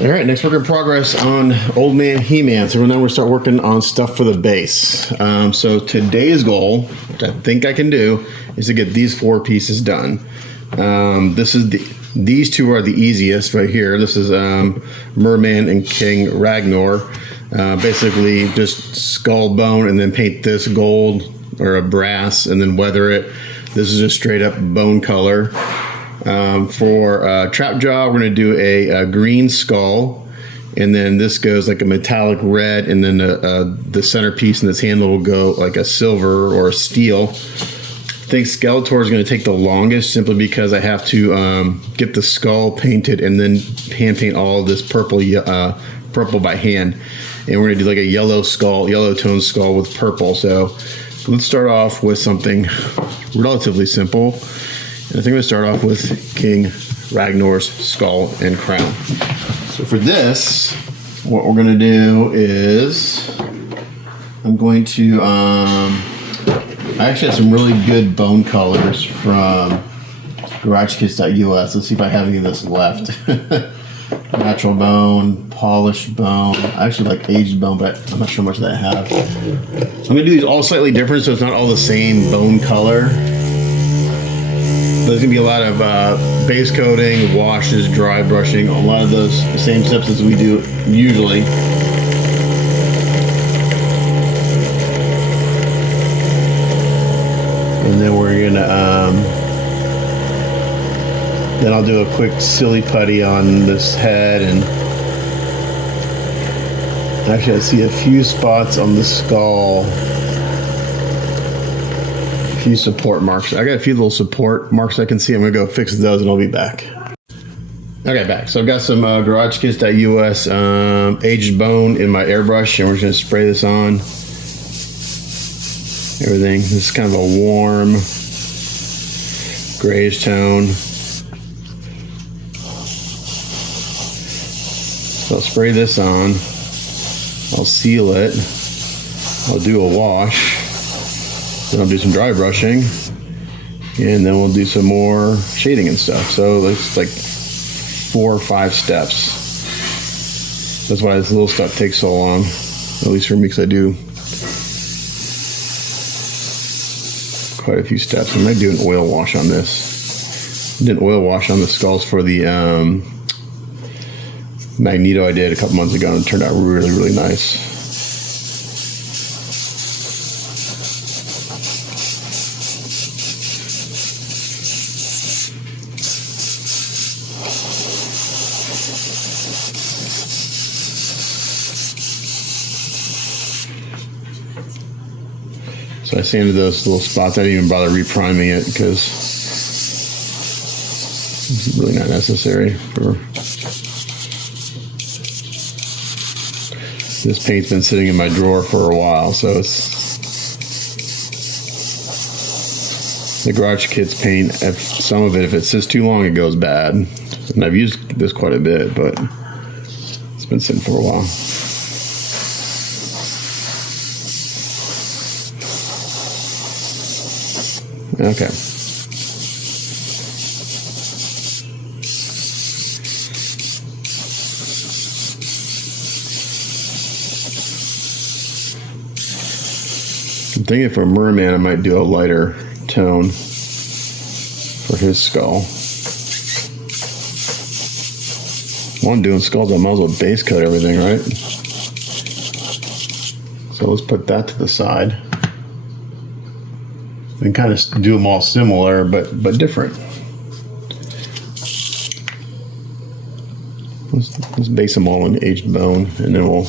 All right, next work in progress on Old Man He-Man. So now we're gonna start working on stuff for the base. So today's goal, which I think I can do, is to get these 4 pieces done. These 2 are the easiest right here. This is Merman and King Randor. Basically just skull bone and then paint this gold or a brass and then weather it. This is just straight up bone color. For Trap Jaw, we're going to do a green skull, and then this goes like a metallic red, and then the centerpiece and this handle will go like a silver or a steel. I think Skeletor is going to take the longest simply because I have to get the skull painted and then hand paint all this purple by hand. And we're going to do like a yellow tone skull with purple. So let's start off with something relatively simple. And I think I'm going to start off with King Randor's skull and crown. So for this, what we're going to do is I'm going to, I actually have some really good bone colors from GarageKits.us. Let's see if I have any of this left. Natural bone, polished bone. I actually like aged bone, but I'm not sure how much of that I have. I'm going to do these all slightly different so it's not all the same bone color. There's going to be a lot of base coating, washes, dry brushing, a lot of those same steps as we do usually. And then we're going to, then I'll do a quick silly putty on this head. And actually I see a few spots on the skull. Few support marks. I got a few little support marks I can see. I'm gonna go fix those and I'll be back. Okay, back. So I've got some GarageKits.us aged bone in my airbrush, and we're just gonna spray this on everything. This is kind of a warm grayish tone. So I'll spray this on. I'll seal it. I'll do a wash. Then I'll do some dry brushing, and then we'll do some more shading and stuff. So it's like 4 or 5 steps. That's why this little stuff takes so long, at least for me, because I do quite a few steps. I might do an oil wash on this. I did an oil wash on the skulls for the Magneto I did a couple months ago, and it turned out really, really nice. So I sanded those little spots. I didn't even bother repriming it because it's really not necessary. This paint's been sitting in my drawer for a while, so it's the Garage Kits paint. If some of it, if it sits too long, it goes bad. And I've used this quite a bit, but it's been sitting for a while. Okay. I'm thinking for Merman, I might do a lighter tone for his skull. While I'm doing skulls, I might as well base coat everything, right? So let's put that to the side. And kind of do them all similar, but different. Let's base them all in aged bone, and then we'll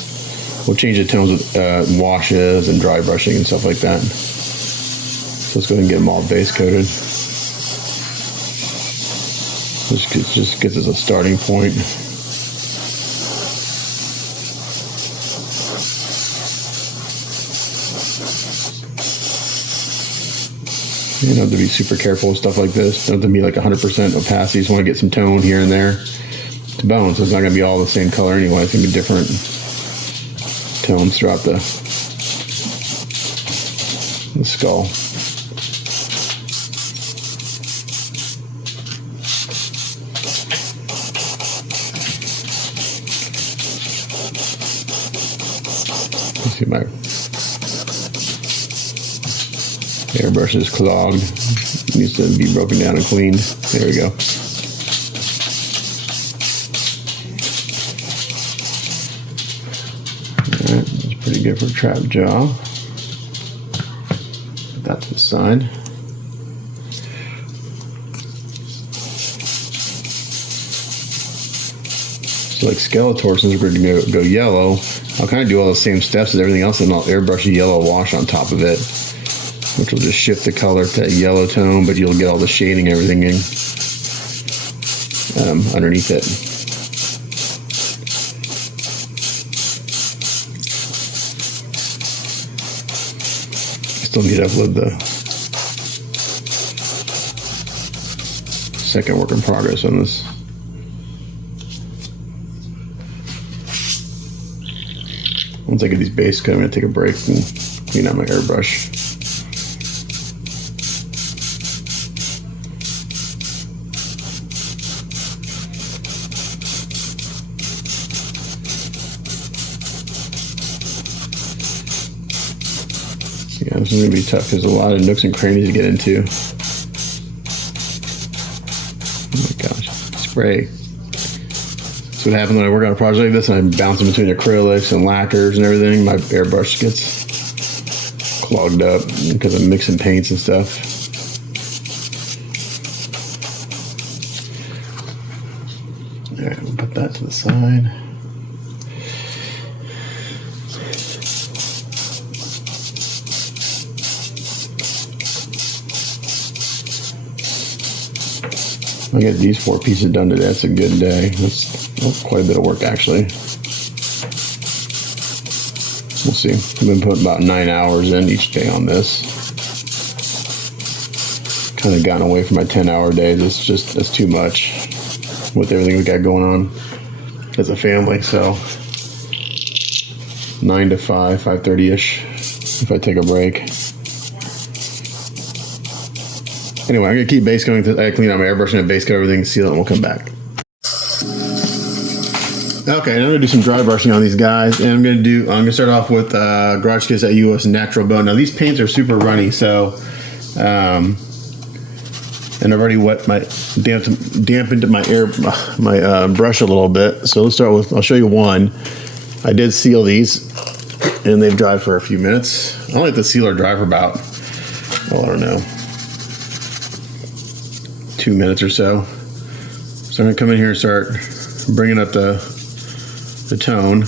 change the tones with washes and dry brushing and stuff like that. So let's go ahead and get them all base coated. This just gets us a starting point. You don't have to be super careful with stuff like this. Don't have to be like 100% opacity. You just want to get some tone here and there to bone. So it's not going to be all the same color anyway. It's going to be different tones throughout the skull. Let's see, my airbrush is clogged. It needs to be broken down and cleaned. There we go. Alright, that's pretty good for a trap jaw. Put that to the side. So like Skelator, since we're going to go yellow, I'll kind of do all the same steps as everything else, and I'll airbrush a yellow wash on top of it, which will just shift the color to a yellow tone, but you'll get all the shading and everything in, underneath it. Still need to upload the second work in progress on this. Once I get these base cut, I'm going to take a break and clean out my airbrush. Yeah, this is going to be tough because there's a lot of nooks and crannies to get into. Oh my gosh, spray. That's what happens when I work on a project like this and I'm bouncing between acrylics and lacquers and everything. My airbrush gets clogged up because I'm mixing paints and stuff. Alright, we'll put that to the side. I get these 4 pieces done today. That's a good day. That's quite a bit of work, actually. We'll see. I've been putting about 9 hours in each day on this. Kind of gotten away from my 10-hour days. That's too much with everything we got going on as a family. So 9 to 5, 5:30-ish if I take a break. Anyway, I'm going to keep base coating. I clean out my airbrush and base coat everything, seal it, and we'll come back. Okay, now I'm going to do some dry brushing on these guys. And I'm going to start off with Garage Kids at US Natural Bone. Now, these paints are super runny, so, and I've already dampened my brush a little bit. So let's start with, I'll show you one. I did seal these, and they've dried for a few minutes. I'll let the sealer dry for about, well, I don't know, 2 minutes or so. So I'm going to come in here and start bringing up the tone.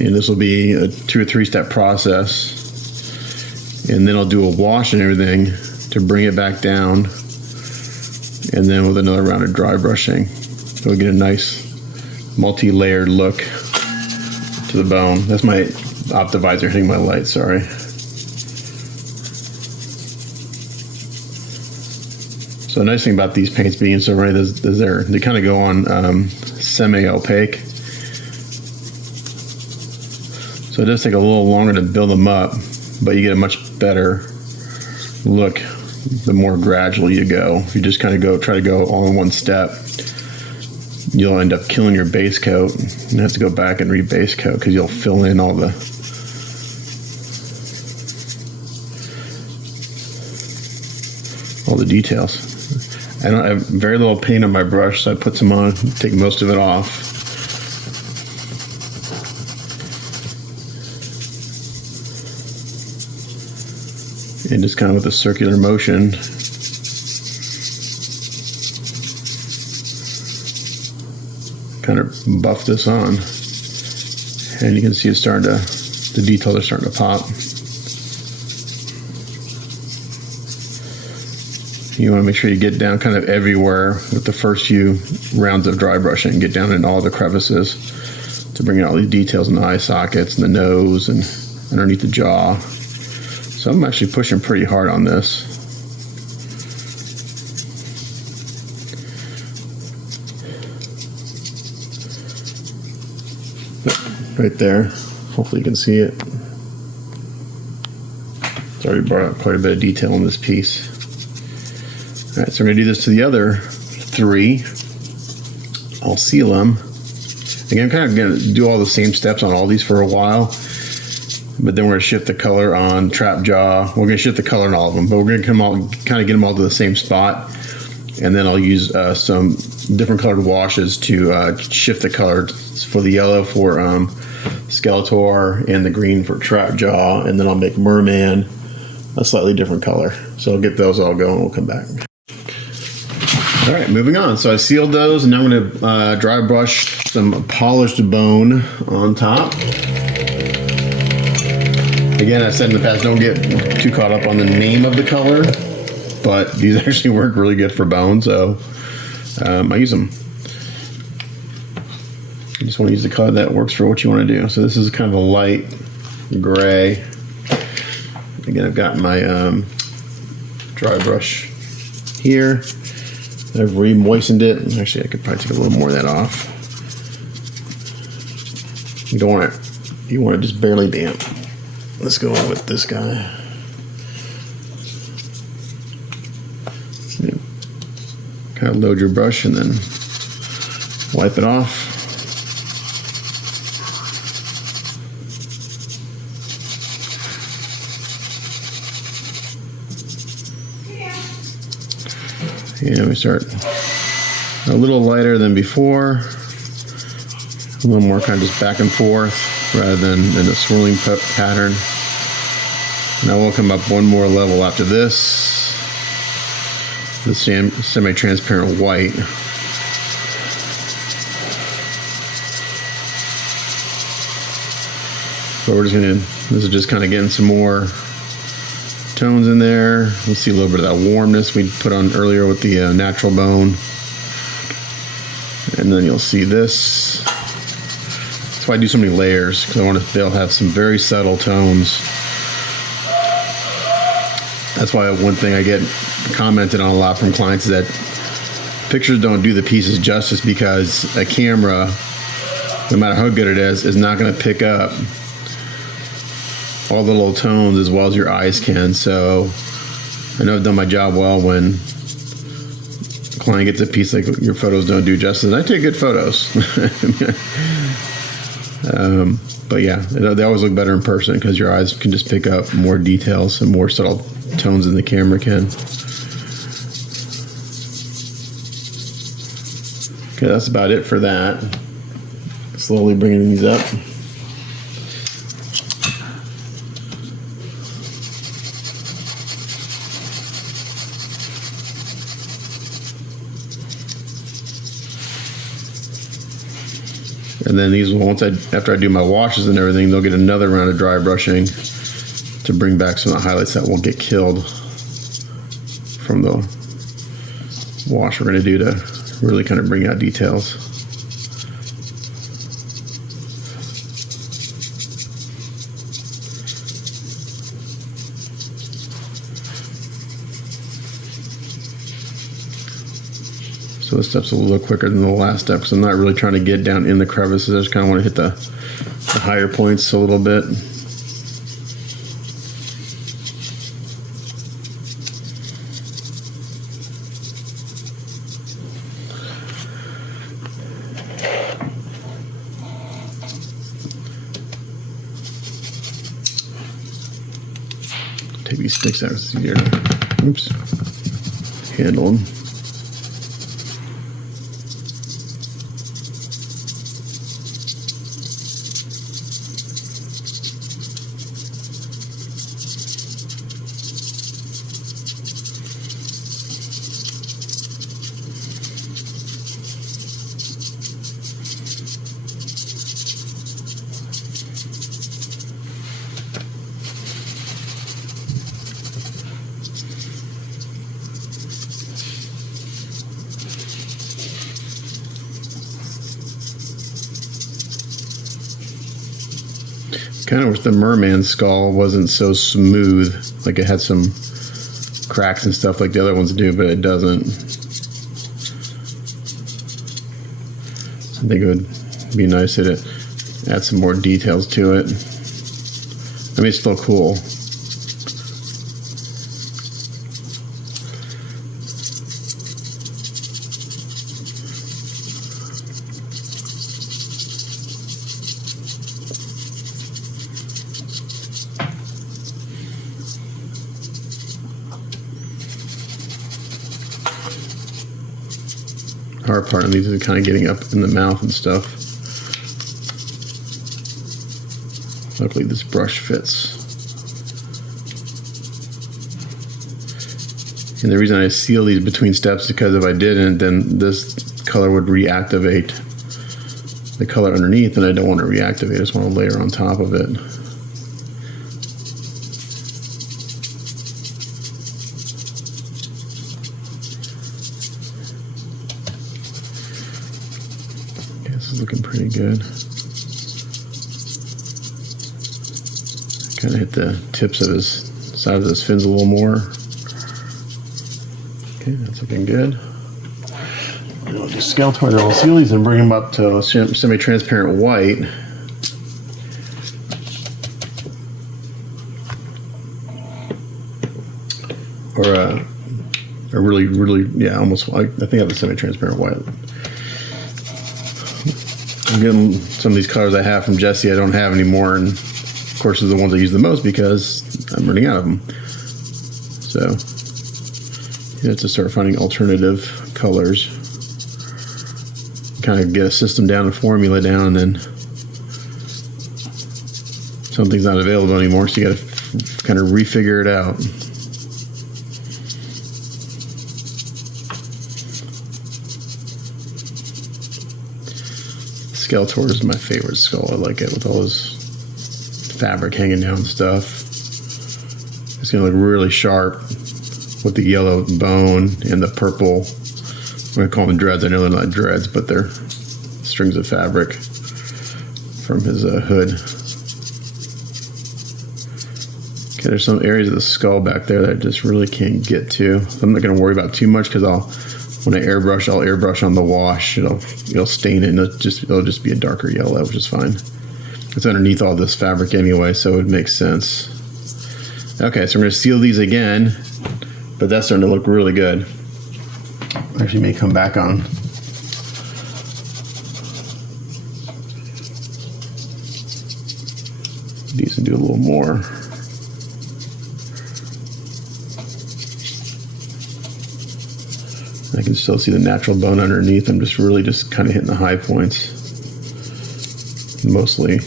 And this will be a 2 or 3 step process. And then I'll do a wash and everything to bring it back down. And then with another round of dry brushing, we'll get a nice multi-layered look to the bone. That's my optivisor hitting my light, sorry. So the nice thing about these paints being so runny is they kind of go on semi-opaque. So it does take a little longer to build them up, but you get a much better look the more gradually you go. If you just kind of try to go all in one step, you'll end up killing your base coat and have to go back and re-base coat because you'll fill in all the details. I have very little paint on my brush, so I put some on, take most of it off. And just kind of with a circular motion, kind of buff this on. And you can see it's starting to, the details are starting to pop. You want to make sure you get down kind of everywhere with the first few rounds of dry brushing. Get down in all the crevices to bring in all these details in the eye sockets and the nose and underneath the jaw. So I'm actually pushing pretty hard on this. Right there. Hopefully you can see it. It's already brought out quite a bit of detail in this piece. All right, so we're going to do this to the other 3. I'll seal them, Again, I'm kind of going to do all the same steps on all these for a while, but then we're going to shift the color on trap jaw. We're going to shift the color on all of them, but we're going to kind of get them all to the same spot, and then I'll use some different colored washes to shift the color for the yellow for Skeletor and the green for trap jaw, and then I'll make Merman a slightly different color. So I'll get those all going. We'll come back. All right, moving on. So I sealed those, and now I'm going to dry brush some polished bone on top. Again, I said in the past, don't get too caught up on the name of the color, but these actually work really good for bone, so I use them. You just want to use the color that works for what you want to do. So this is kind of a light gray. Again, I've got my dry brush here. I've re-moistened it. Actually, I could probably take a little more of that off. You don't want it. You want it just barely damp. Let's go with this guy. Kind of load your brush and then wipe it off. And we start a little lighter than before, a little more kind of just back and forth rather than in a swirling pattern. Now we'll come up one more level after this, the semi-transparent white. So we're just gonna, this is just kind of getting some more tones in there. Let's see a little bit of that warmness we put on earlier with the natural bone. And then you'll see this. That's why I do so many layers, because I want to be able to have some very subtle tones. That's why one thing I get commented on a lot from clients is that pictures don't do the pieces justice, because a camera, no matter how good it is not going to pick up all the little tones as well as your eyes can. So I know I've done my job well when a client gets a piece like your photos don't do justice. And I take good photos. But yeah, they always look better in person because your eyes can just pick up more details and more subtle tones than the camera can. Okay, that's about it for that. Slowly bringing these up. And then these, after I do my washes and everything, they'll get another round of dry brushing to bring back some of the highlights that won't get killed from the wash we're going to do to really kind of bring out details. So this step's a little quicker than the last step because I'm not really trying to get down in the crevices. I just kind of want to hit the higher points a little bit. Take these sticks out, it's easier to, oops, handle them. Kind of wish the Merman skull wasn't so smooth, like it had some cracks and stuff like the other ones do, but it doesn't. I think it would be nice to add some more details to it. I mean, it's still cool. hard part on these is kind of getting up in the mouth and stuff. Luckily this brush fits. And the reason I seal these between steps is because if I didn't, then this color would reactivate the color underneath, and I don't want to reactivate. I just want to layer on top of it. Okay, this is looking pretty good. Kind of hit the tips of his sides of his fins a little more. Okay, that's looking good. We'll do Skeletor. We'll seal these and bring them up to semi-transparent white. Or really, yeah, almost. I think I have a semi-transparent white. I'm getting some of these colors I have from Jesse I don't have anymore, and of course, they're the ones I use the most because I'm running out of them. So you have to start finding alternative colors. Kind of get a system down, a formula down, and then something's not available anymore, so you got to kind of refigure it out. Skeletor is my favorite skull. I like it with all his fabric hanging down and stuff. It's going to look really sharp with the yellow bone and the purple. I'm going to call them dreads. I know they're not dreads, but they're strings of fabric from his hood. Okay, there's some areas of the skull back there that I just really can't get to. I'm not going to worry about too much because when I airbrush, I'll airbrush on the wash. It'll stain it, and it'll just be a darker yellow, which is fine. It's underneath all this fabric anyway, so it makes sense. Okay, so I'm going to seal these again, but that's starting to look really good. Actually may come back on. These and do a little more. I can still see the natural bone underneath. I'm just really kind of hitting the high points mostly.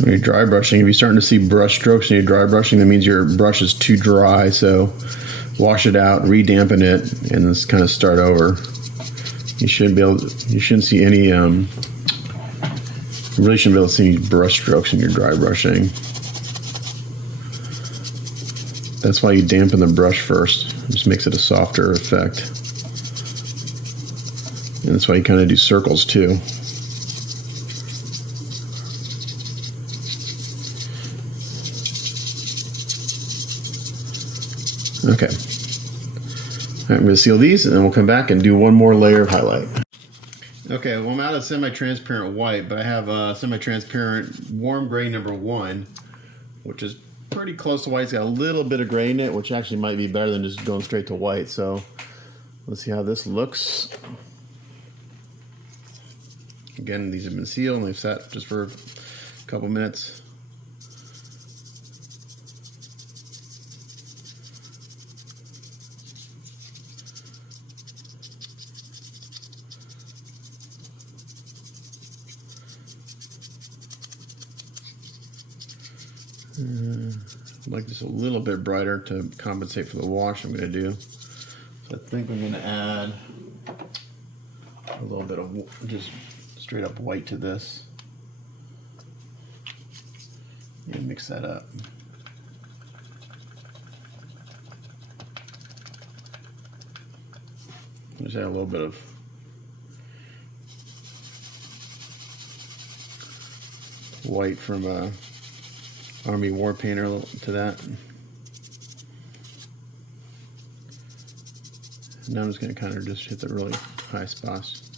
When you're dry brushing, if you're starting to see brush strokes and you're dry brushing, that means your brush is too dry. So wash it out, re-dampen it, and just kind of start over. You shouldn't see any. You really shouldn't be able to see any brush strokes in your dry brushing. That's why you dampen the brush first. It just makes it a softer effect. And that's why you kind of do circles too. Okay. All right, I'm going to seal these, and then we'll come back and do one more layer of highlight. Okay, well, I'm out of semi-transparent white, but I have semi-transparent warm gray number 1, which is pretty close to white. It's got a little bit of gray in it, which actually might be better than just going straight to white. So let's see how this looks. Again, these have been sealed, and they've sat just for a couple minutes. I'd like just a little bit brighter to compensate for the wash I'm going to do. So I think I'm going to add a little bit of just straight up white to this. And mix that up. Just add a little bit of white from Army War Painter to that. Now I'm just going to kind of just hit the really high spots.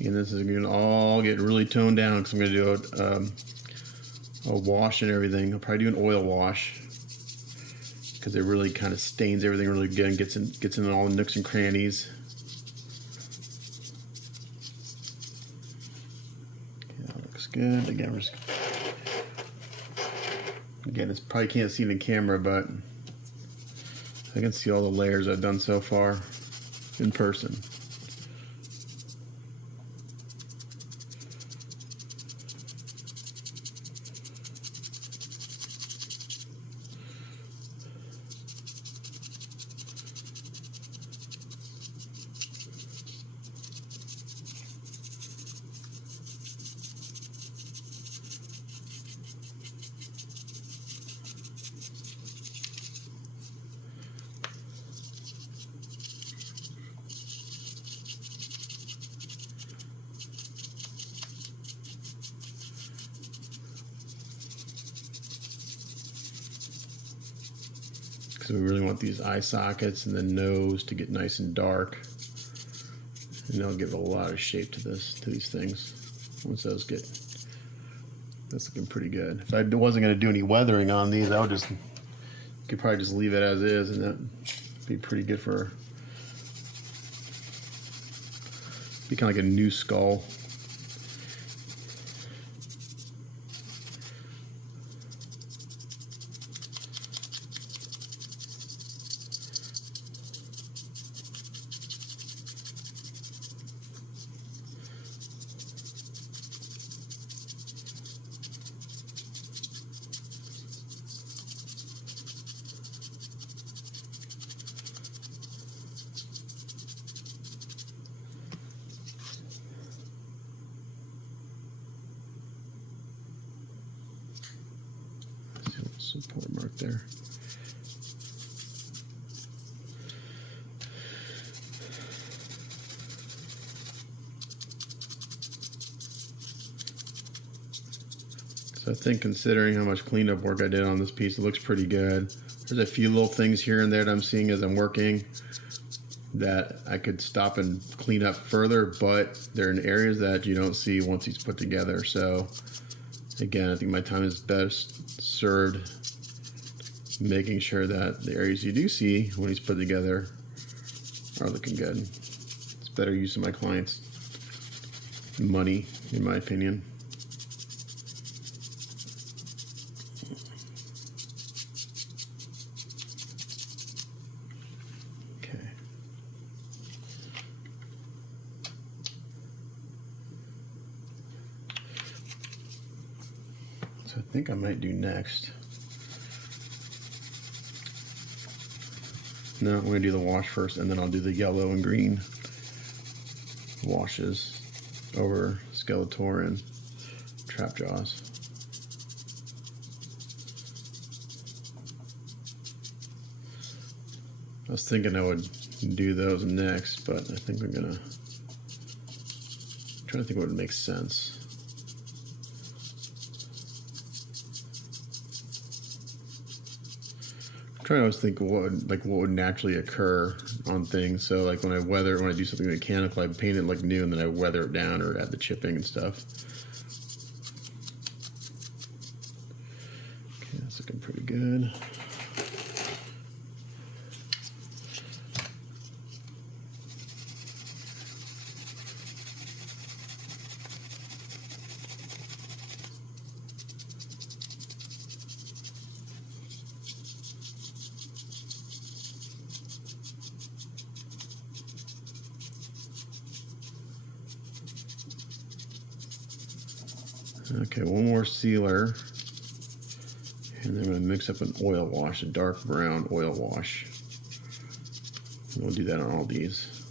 And this is going to all get really toned down because I'm going to do wash and everything. I'll probably do an oil wash because it really kind of stains everything really good and gets in all the nooks and crannies. Okay, that looks good. Again, it's probably can't see it in camera, but I can see all the layers I've done so far in person. So we really want these eye sockets and the nose to get nice and dark, and they'll give a lot of shape to these things. Once those get, that's looking pretty good. If I wasn't going to do any weathering on these, I would could probably just leave it as is, and that'd be pretty good for, be kind of like a new skull. Support mark there. So I think considering how much cleanup work I did on this piece, it looks pretty good. There's a few little things here and there that I'm seeing as I'm working that I could stop and clean up further, but they're in areas that you don't see once he's put together. So again, I think my time is best served making sure that the areas you do see when he's put together are looking good. It's better use of my clients' money, in my opinion. Okay. So I think I might do next. No, I'm going to do the wash first, and then I'll do the yellow and green washes over Skelator and Trap Jaws. I was thinking I would do those next, but I think I'm going to try to think what would make sense. Trying to always think what would naturally occur on things. So like when I do something mechanical, I paint it like new and then I weather it down or add the chipping and stuff. Okay, that's looking pretty good. Okay, one more sealer, and then I'm going to mix up an oil wash, a dark brown oil wash. And we'll do that on all these.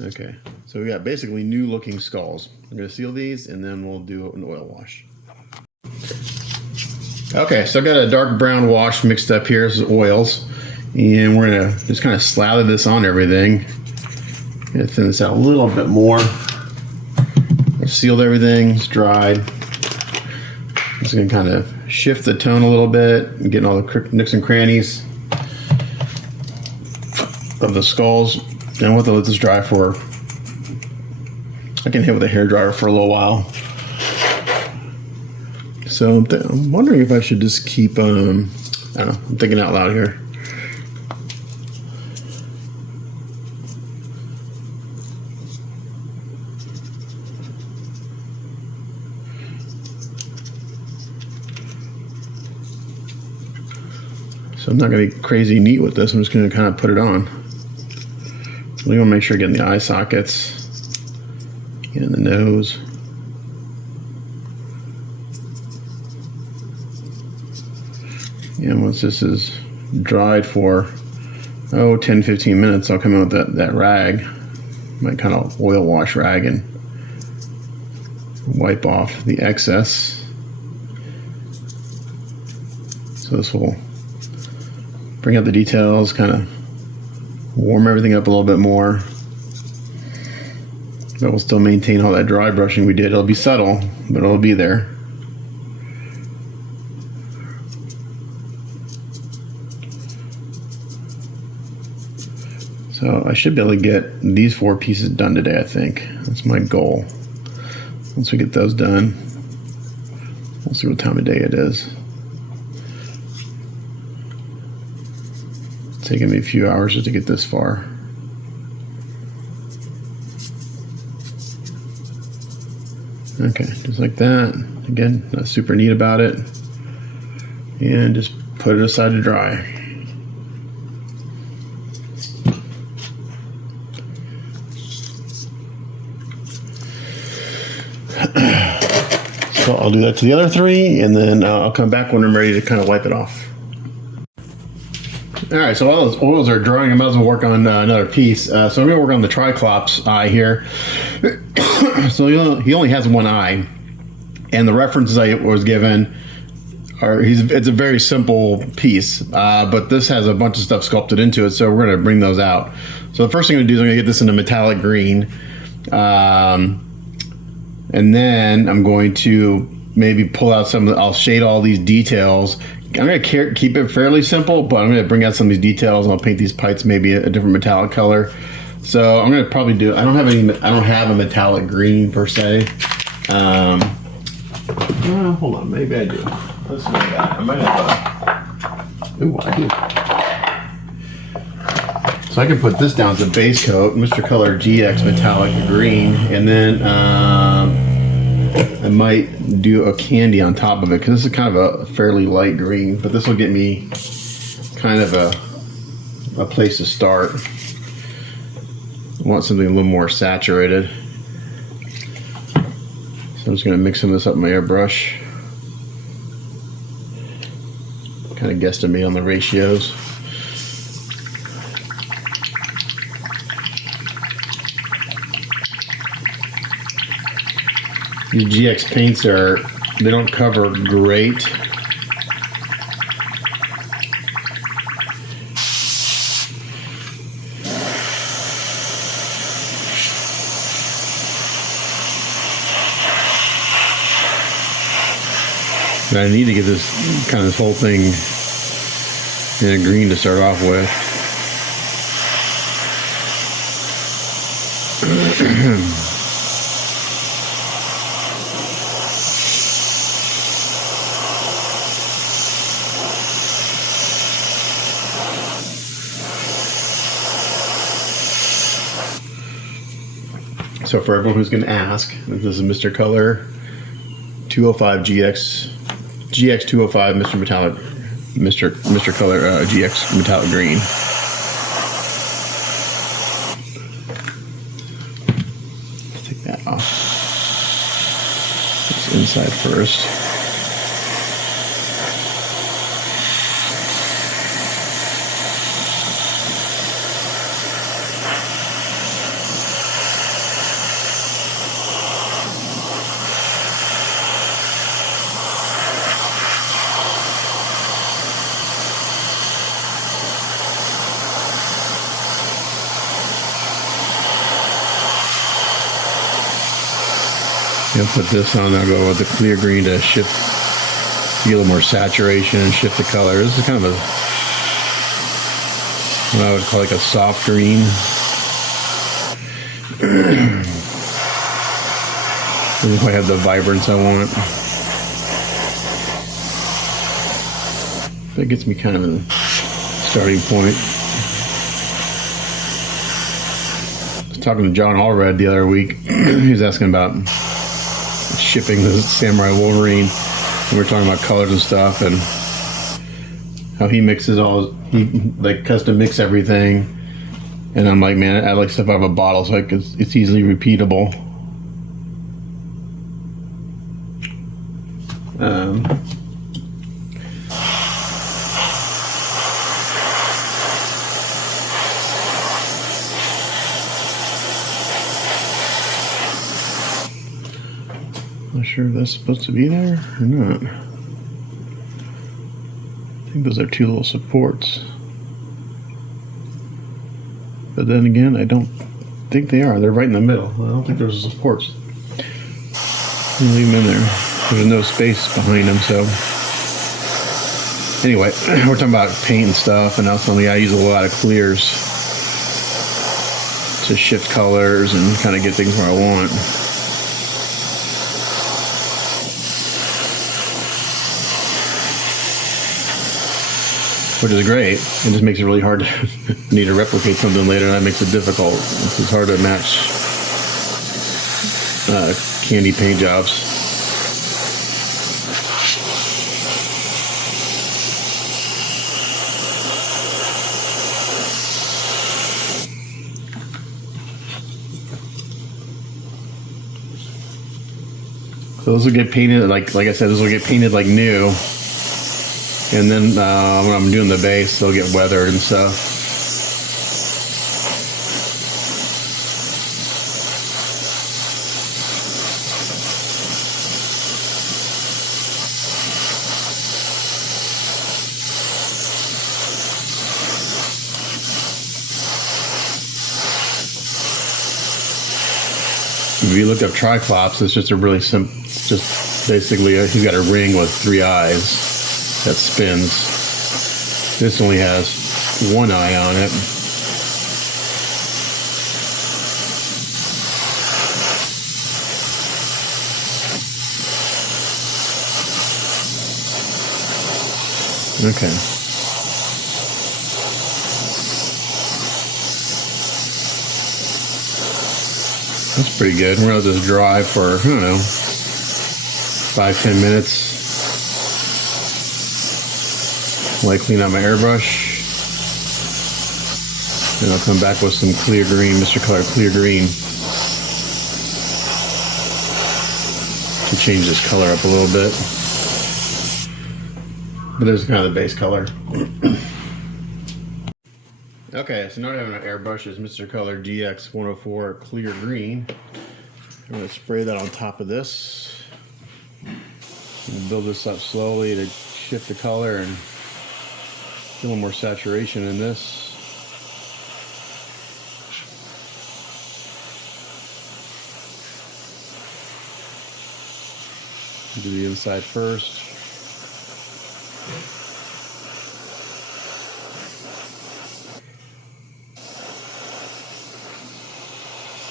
Okay, so we got basically new looking skulls. I'm going to seal these and then we'll do an oil wash. Okay, so I got a dark brown wash mixed up here. This is oils. And we're going to just kind of slather this on everything. Gonna thin this out a little bit more. I've sealed everything, it's dried. Just going to kind of shift the tone a little bit and getting all the nooks and crannies. of the skulls. And I'm going to let this dry for, I can hit with a hairdryer for a little while. So I'm wondering if I should just keep, I don't know, I'm thinking out loud here. So I'm not going to be crazy neat with this. I'm just going to kind of put it on. We want to make sure I get in the eye sockets, get in the nose. And once this is dried for 10-15 minutes, I'll come in with that rag, my kind of oil wash rag, and wipe off the excess. So this will bring out the details, kind of warm everything up a little bit more, but we'll still maintain all that dry brushing we did. It'll be subtle, but it'll be there. So I should be able to get these 4 pieces done today, I think. That's my goal. Once we get those done, we'll see what time of day it is. It's taken me a few hours just to get this far. Okay, just like that. Again, not super neat about it. And just put it aside to dry. So I'll do that to the other 3, and then I'll come back when I'm ready to kind of wipe it off. All right, so while those oils are drying, I might as well work on another piece. So I'm going to work on the Triklops eye here. So he only has one eye, and the references I was given are, it's a very simple piece, but this has a bunch of stuff sculpted into it, so we're going to bring those out. So the first thing I'm going to do is I'm going to get this into metallic green. And then I'm going to maybe pull out I'll shade all these details. I'm going to keep it fairly simple, but I'm going to bring out some of these details, and I'll paint these pipes maybe a different metallic color. So I'm going to probably do, I don't have a metallic green per se. Hold on, maybe I do. Let's look at that. I might have ooh, I do. So I can put this down as a base coat, Mr. Color GX metallic green, and then I might do a candy on top of it, because this is kind of a fairly light green, but this will get me kind of a place to start. I want something a little more saturated. So I'm just going to mix some of this up with my airbrush. Kind of guesstimate on the ratios. The GX paints they don't cover great. But I need to get this whole thing in a green to start off with. So for everyone who's going to ask, this is Mr. Color 205 GX 205 Mr. Color GX metallic green. Let's take that off. It's inside first. I'll put this on, I'll go with the clear green to shift, get a little more saturation and shift the color. This is kind of a what I would call like a soft green. Doesn't quite have the vibrance I want. That gets me kind of a starting point. I was talking to John Allred the other week. He was asking about shipping the Samurai Wolverine. And we were talking about colors and stuff and how he mixes he like custom mix everything. And I'm like, man, I like stuff out of a bottle so it's easily repeatable. Not sure if that's supposed to be there or not. I think those are two little supports. But then again, I don't think they are. They're right in the middle. I don't think there's supports. I'll leave them in there. There's no space behind them, so. Anyway, we're talking about paint and stuff, and that's something I use a lot of clears to shift colors and kind of get things where I want. Which is great. It just makes it really hard to need to replicate something later, and that makes it difficult. It's hard to match candy paint jobs. So those will get painted, like I said, this will get painted like new. And then when I'm doing the base, they'll get weathered and stuff. If you look up Tri-Klops, it's just a really simple, just basically he's got a ring with 3 eyes that spins. This only has 1 eye on it. Okay. That's pretty good. We're gonna let this dry for, I don't know, 5-10 minutes. While I clean out my airbrush. And I'll come back with some clear green, Mr. Color Clear Green, to change this color up a little bit. But this is kind of the base color. Okay, so now I have an airbrush. It's Mr. Color GX 104 Clear Green. I'm going to spray that on top of this. And build this up slowly to shift the color and get a little more saturation in this. Do the inside first.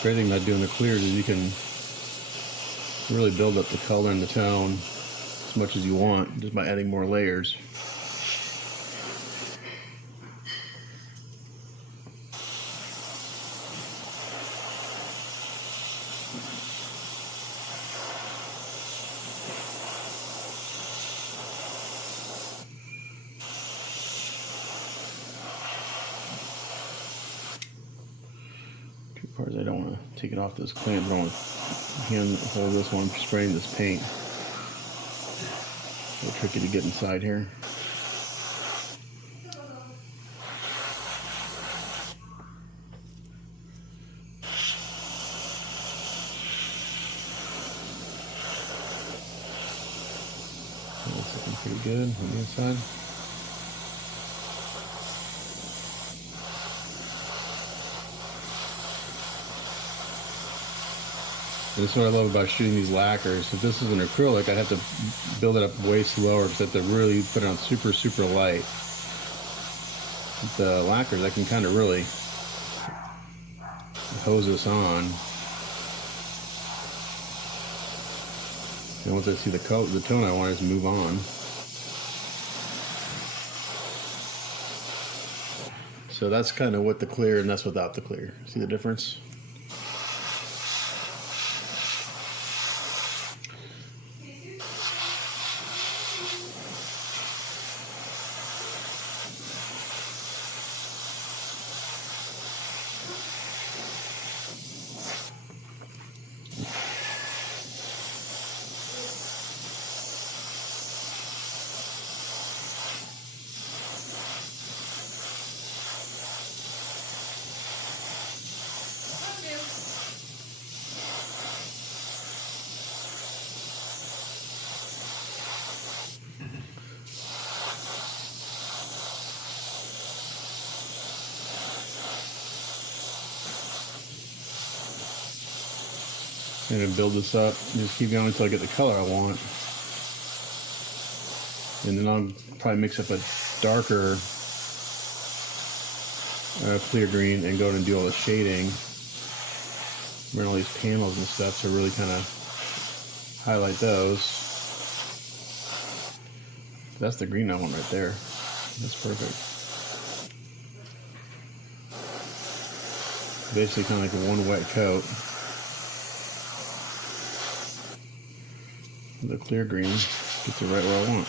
Great thing about doing the clears is you can really build up the color and the tone as much as you want just by adding more layers. Parts I don't want to take it off this clamp. I don't want to hand hold this one. I'm spraying this paint. A little tricky to get inside here. That's looking pretty good on the inside. And that's what I love about shooting these lacquers. If this is an acrylic, I'd have to build it up way slower because I have to really put it on super, super light. With the lacquers, I can kind of really hose this on. And once I see the tone I want, I just move on. So that's kind of with the clear, and that's without the clear. See the difference? I'm going to build this up, just keep going until I get the color I want. And then I'll probably mix up a darker clear green and go and do all the shading. Run all these panels and stuff to really kind of highlight those. That's the green I want right there. That's perfect. Basically kind of like a one wet coat. The clear green gets it right where I want.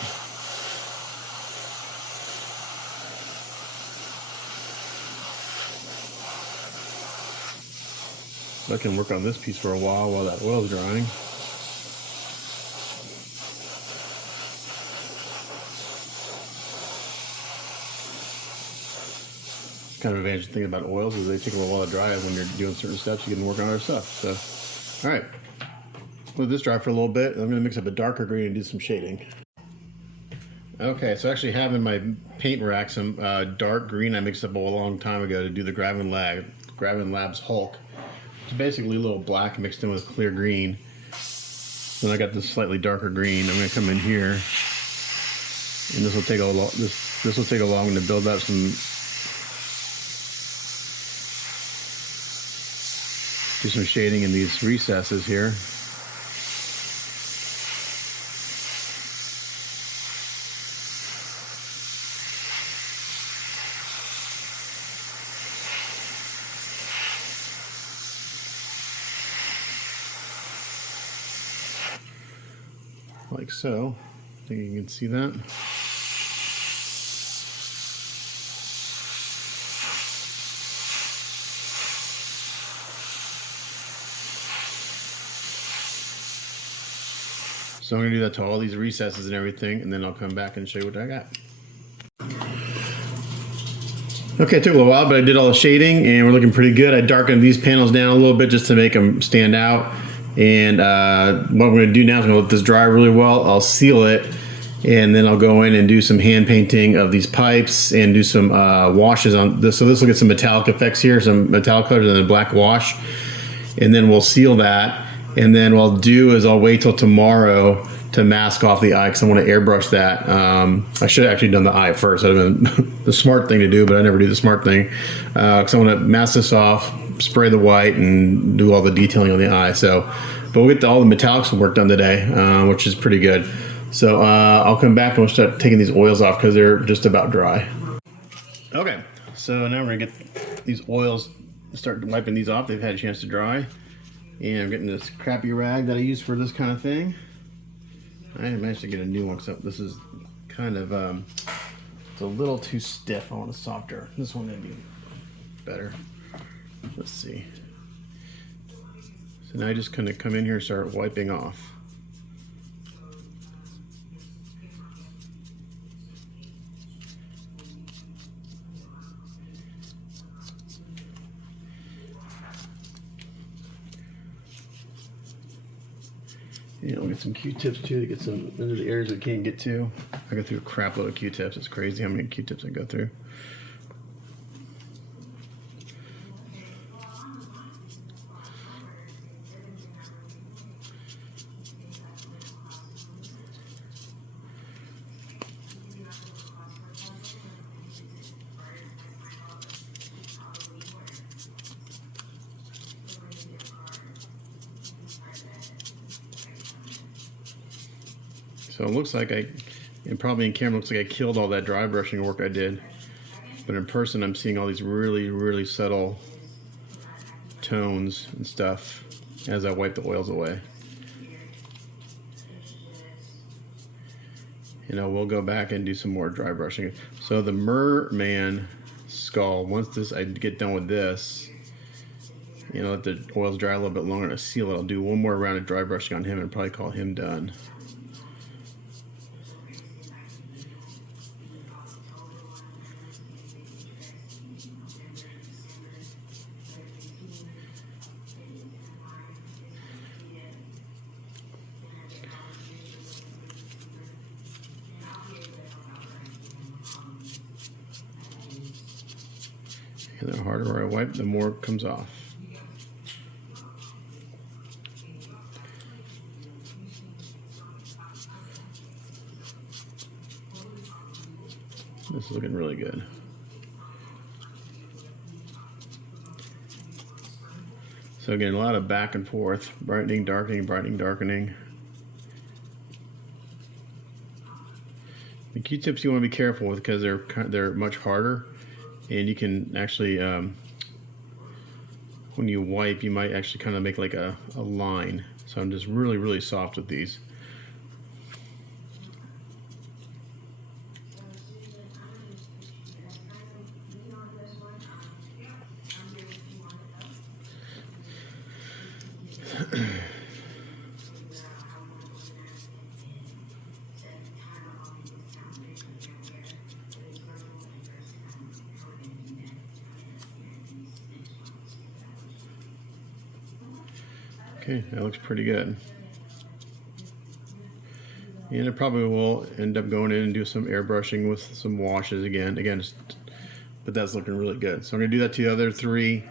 So I can work on this piece for a while that oil's drying. Kind of advantage thing about oils is they take a little while to dry. When you're doing certain steps, you can work on other stuff. So, all right. Let this dry for a little bit. I'm going to mix up a darker green and do some shading. Okay, so I actually have in my paint rack some dark green I mixed up a long time ago to do the Gravin Labs Hulk. It's basically a little black mixed in with clear green. Then I got this slightly darker green. I'm going to come in here, and this will take a long. This will take a long to build up some. Do some shading in these recesses here. Like so. I think you can see that. So I'm going to do that to all these recesses and everything, and then I'll come back and show you what I got. Okay, it took a little while, but I did all the shading, and we're looking pretty good. I darkened these panels down a little bit just to make them stand out. And what I'm going to do now is I'm going to let this dry really well. I'll seal it, and then I'll go in and do some hand painting of these pipes and do some washes on this. So this will get some metallic effects here, some metallic colors and then a black wash. And then we'll seal that. And then what I'll do is I'll wait till tomorrow to mask off the eye because I want to airbrush that. I should have actually done the eye first. That would have been the smart thing to do, but I never do the smart thing because I want to mask this off, spray the white, and do all the detailing on the eye. So, but we'll get all the metallics work done today, which is pretty good. So I'll come back and we'll start taking these oils off because they're just about dry. Okay, so now we're gonna get these oils, start wiping these off. They've had a chance to dry. And I'm getting this crappy rag that I use for this kind of thing. I managed to get a new one, so this is kind of, it's a little too stiff. I want a softer. This one may be better. Let's see. So now I just kind of come in here and start wiping off. And we'll get some Q-tips too to get some into the areas we can't get to. I go through a crap load of Q-tips. It's crazy how many Q-tips I go through. So it looks like and probably in camera looks like I killed all that dry brushing work I did. But in person I'm seeing all these really, really subtle tones and stuff as I wipe the oils away. And I will go back and do some more dry brushing. So the Merman skull, once I get done with this, let the oils dry a little bit longer to seal it. I'll do one more round of dry brushing on him and probably call him done. And the harder I wipe, the more it comes off. This is looking really good. So again, a lot of back and forth, brightening, darkening, brightening, darkening. The Q-tips you want to be careful with because they're much harder, and you can actually, when you wipe, you might actually kind of make like a line. So I'm just really, really soft with these. Okay, that looks pretty good. And it probably will end up going in and do some airbrushing with some washes again, but that's looking really good. So I'm gonna do that to the other three,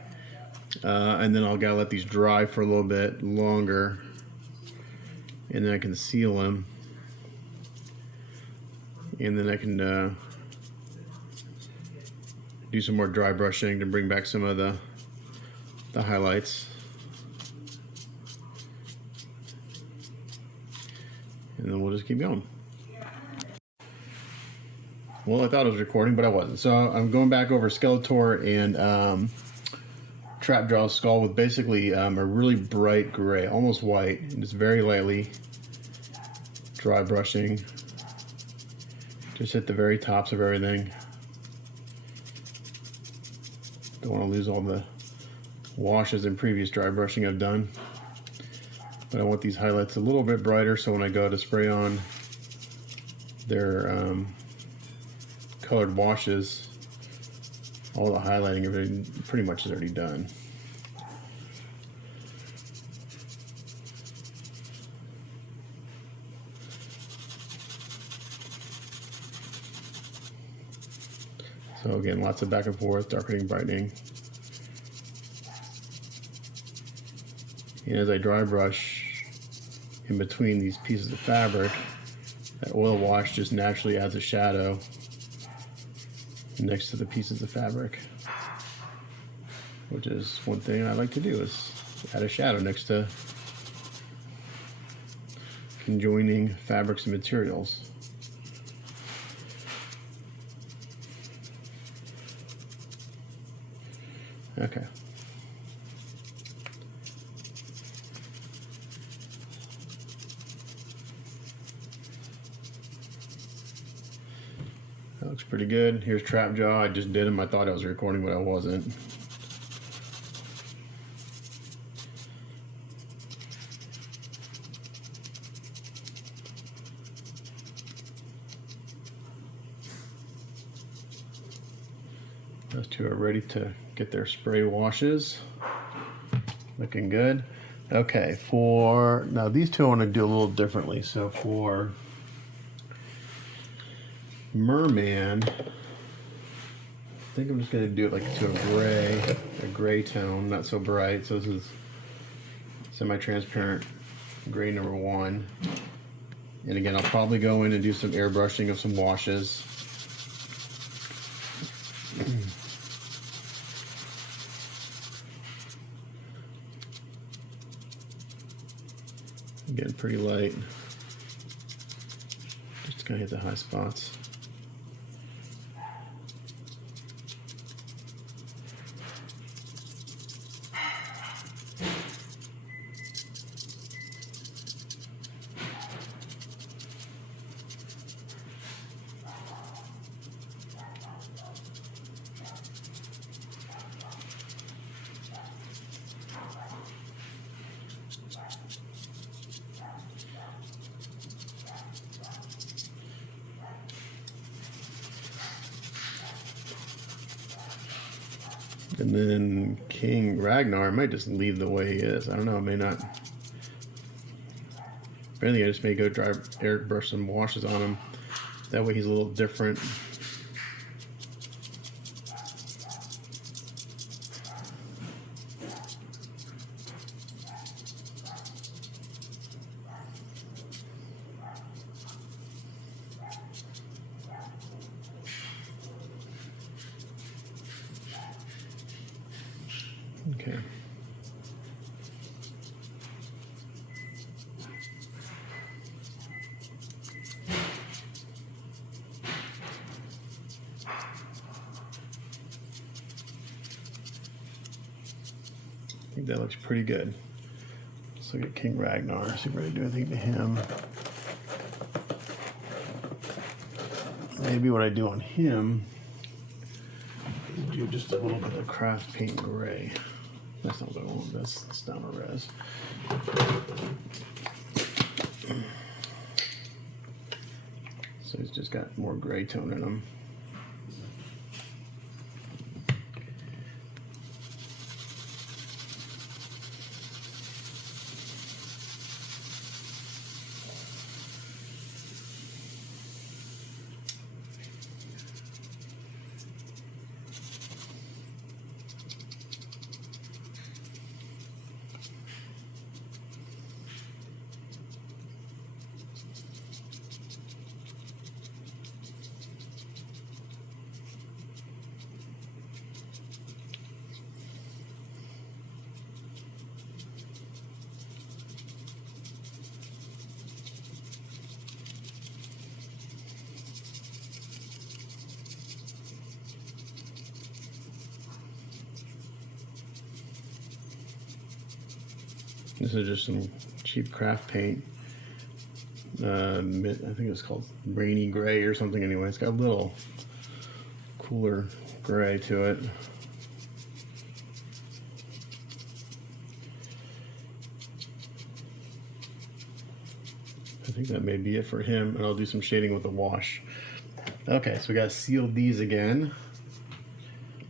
and then I'll gotta let these dry for a little bit longer, and then I can seal them, and then I can do some more dry brushing to bring back some of the highlights. And then we'll just keep going. Well, I thought I was recording, but I wasn't. So I'm going back over Skelator and Trap Jaw Skull with basically a really bright gray, almost white, and just very lightly dry brushing. Just hit the very tops of everything. Don't want to lose all the washes and previous dry brushing I've done. But I want these highlights a little bit brighter, so when I go to spray on their colored washes, all the highlighting of it pretty much is already done. So again, lots of back and forth, darkening, brightening. And as I dry brush in between these pieces of fabric, that oil wash just naturally adds a shadow next to the pieces of fabric, which is one thing I like to do, is add a shadow next to conjoining fabrics and materials. Okay. That looks pretty good. Here's Trap Jaw. I just did him. I thought I was recording, but I wasn't. Those two are ready to get their spray washes. Looking good. Okay, now these two I want to do a little differently. So for Merman, I think I'm just going to do it like to a gray tone, not so bright. So this is semi-transparent gray number 1. And again, I'll probably go in and do some airbrushing of some washes. Again, pretty light. Just kind of hit the high spots. And then King Ragnar, I might just leave the way he is. I don't know, I may not. If anything, I just may go airbrush some washes on him. That way he's a little different. Okay. I think that looks pretty good. Let's look at King Ragnar, see if we're going to do anything to him. Maybe what I do on him is do just a little bit of craft paint gray. That's not what I want, that's down a res. So he's just got more gray tone in him. This is just some cheap craft paint. I think it's called Rainy Gray or something anyway. It's got a little cooler gray to it. I think that may be it for him, and I'll do some shading with the wash. Okay, so we gotta seal these again.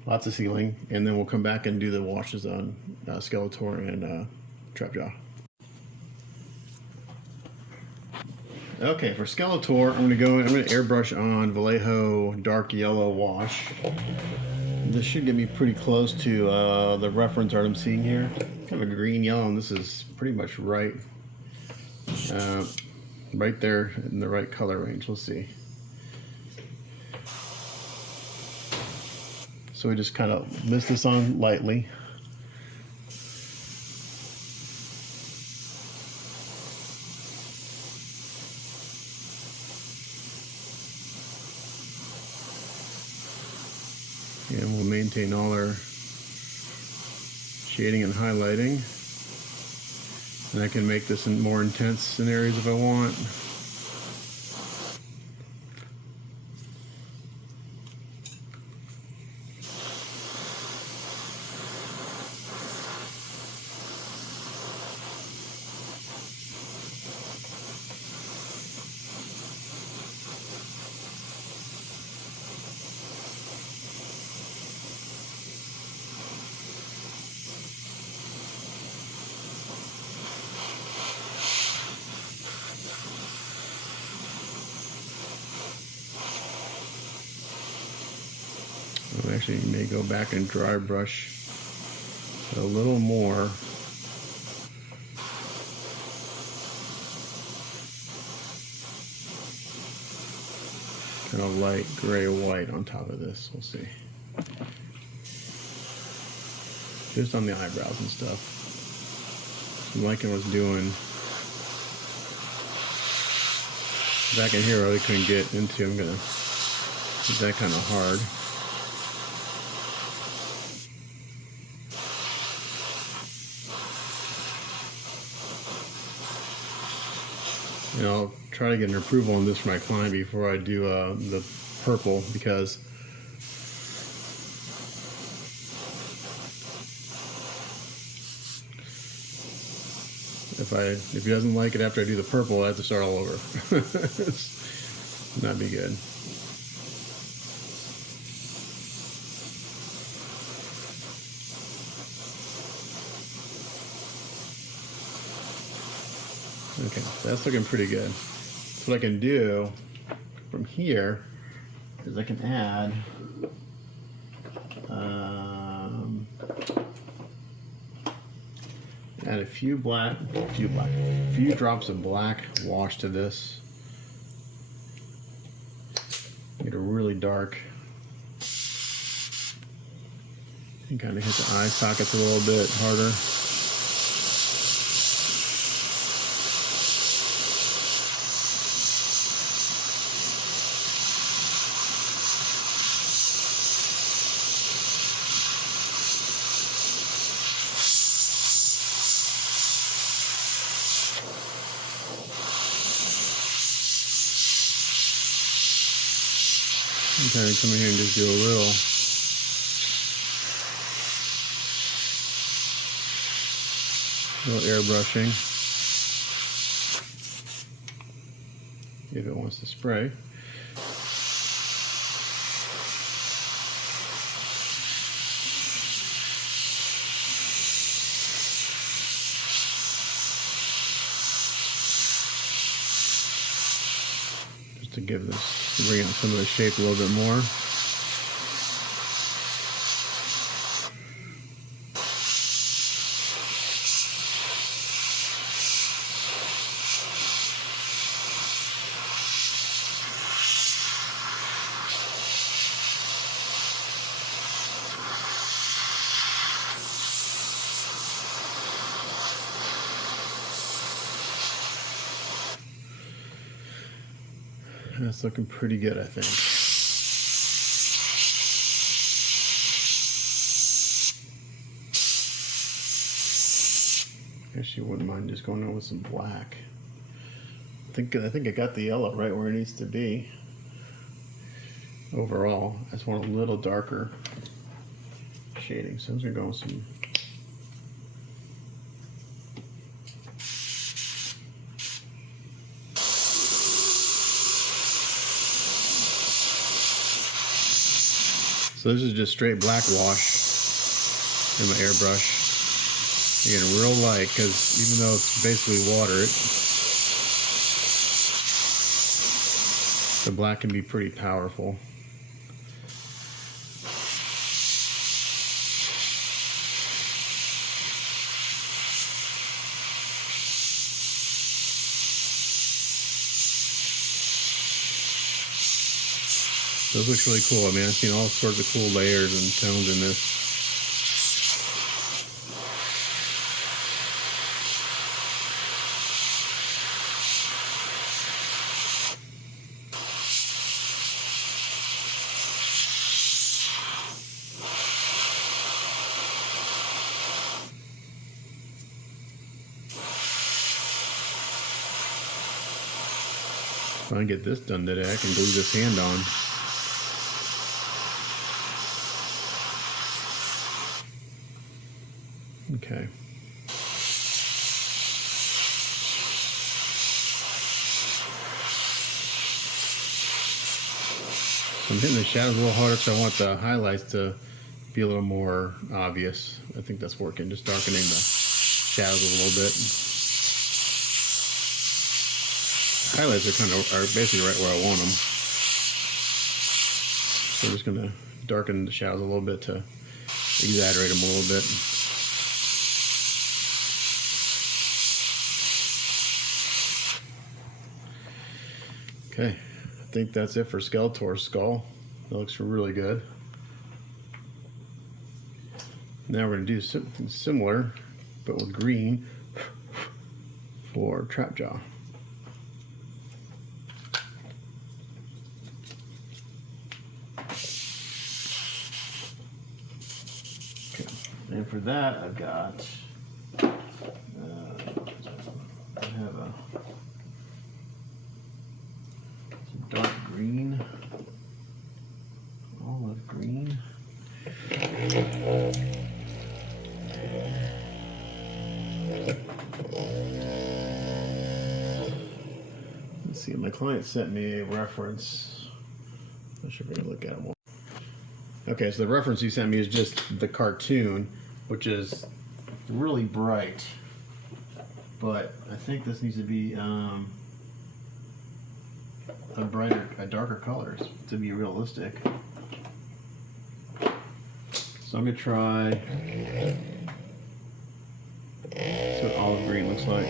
Lots of sealing, and then we'll come back and do the washes on Skeletor and Trapjaw. Okay, for Skeletor, I'm gonna go in, I'm gonna airbrush on Vallejo dark yellow wash. This should get me pretty close to the reference art I'm seeing here. Kind of a green yellow, and this is pretty much right there in the right color range. Let's see. So we just kind of mist this on lightly. And we'll maintain all our shading and highlighting. And I can make this in more intense scenarios if I want. I actually may go back and dry brush a little more. Kind of light gray white on top of this. We'll see. Just on the eyebrows and stuff. I'm liking what's doing. Back in here I really couldn't get into. I'm gonna make that kind of hard. And I'll try to get an approval on this for my client before I do the purple, because if he doesn't like it after I do the purple, I have to start all over. Not be good. Okay, so that's looking pretty good. So what I can do from here is I can add a few drops of black wash to this. Get it really dark. And kind of hit the eye sockets a little bit harder. I'm kind of come in here and just do a little airbrushing if it wants to spray. Just to give this, to bring out some of the shape a little bit more. That's looking pretty good, I think. I guess you wouldn't mind just going in with some black. I think I got the yellow right where it needs to be. Overall, I just want a little darker shading, so I'm just gonna go with some. So this is just straight black wash in my airbrush. Again, real light, because even though it's basically water, the black can be pretty powerful. This looks really cool. I mean, I've seen all sorts of cool layers and tones in this. If I can get this done today, I can glue this hand on. Okay. So I'm hitting the shadows a little harder because I want the highlights to be a little more obvious. I think that's working, just darkening the shadows a little bit. Highlights are basically right where I want them. So I'm just going to darken the shadows a little bit to exaggerate them a little bit. Okay, I think that's it for Skeletor's skull. That looks really good. Now we're going to do something similar, but with green for Trapjaw. And for that, I've got, I have a dark green, olive green. Let's see, my client sent me a reference. I'm not sure if we're gonna look at it more. Okay, so the reference he sent me is just the cartoon, which is really bright. But I think this needs to be a darker colors to be realistic. So I'm gonna try. See what olive green looks like.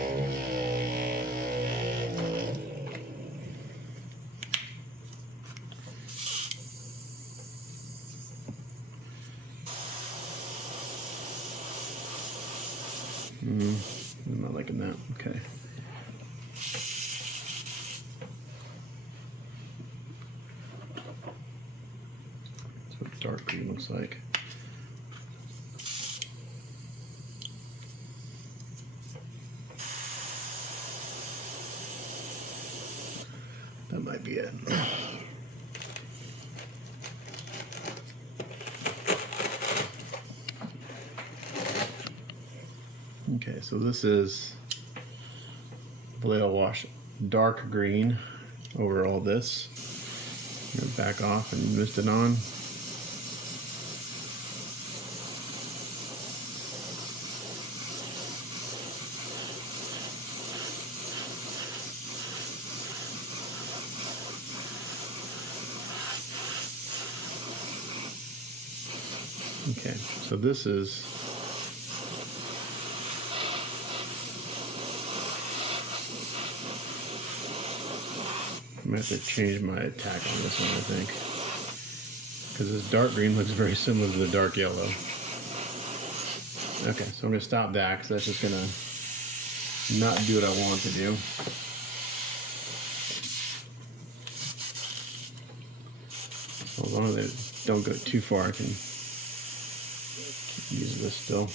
I'm not liking that. Okay. That's what dark green looks like. That might be it. Okay, so this is Vallejo wash dark green over all this. I'm gonna back off and mist it on. Okay, so this is I'm gonna have to change my attack on this one, I think, because this dark green looks very similar to the dark yellow. Okay, so I'm gonna stop that because that's just gonna not do what I want to do. As long as they don't go too far, I can use this still.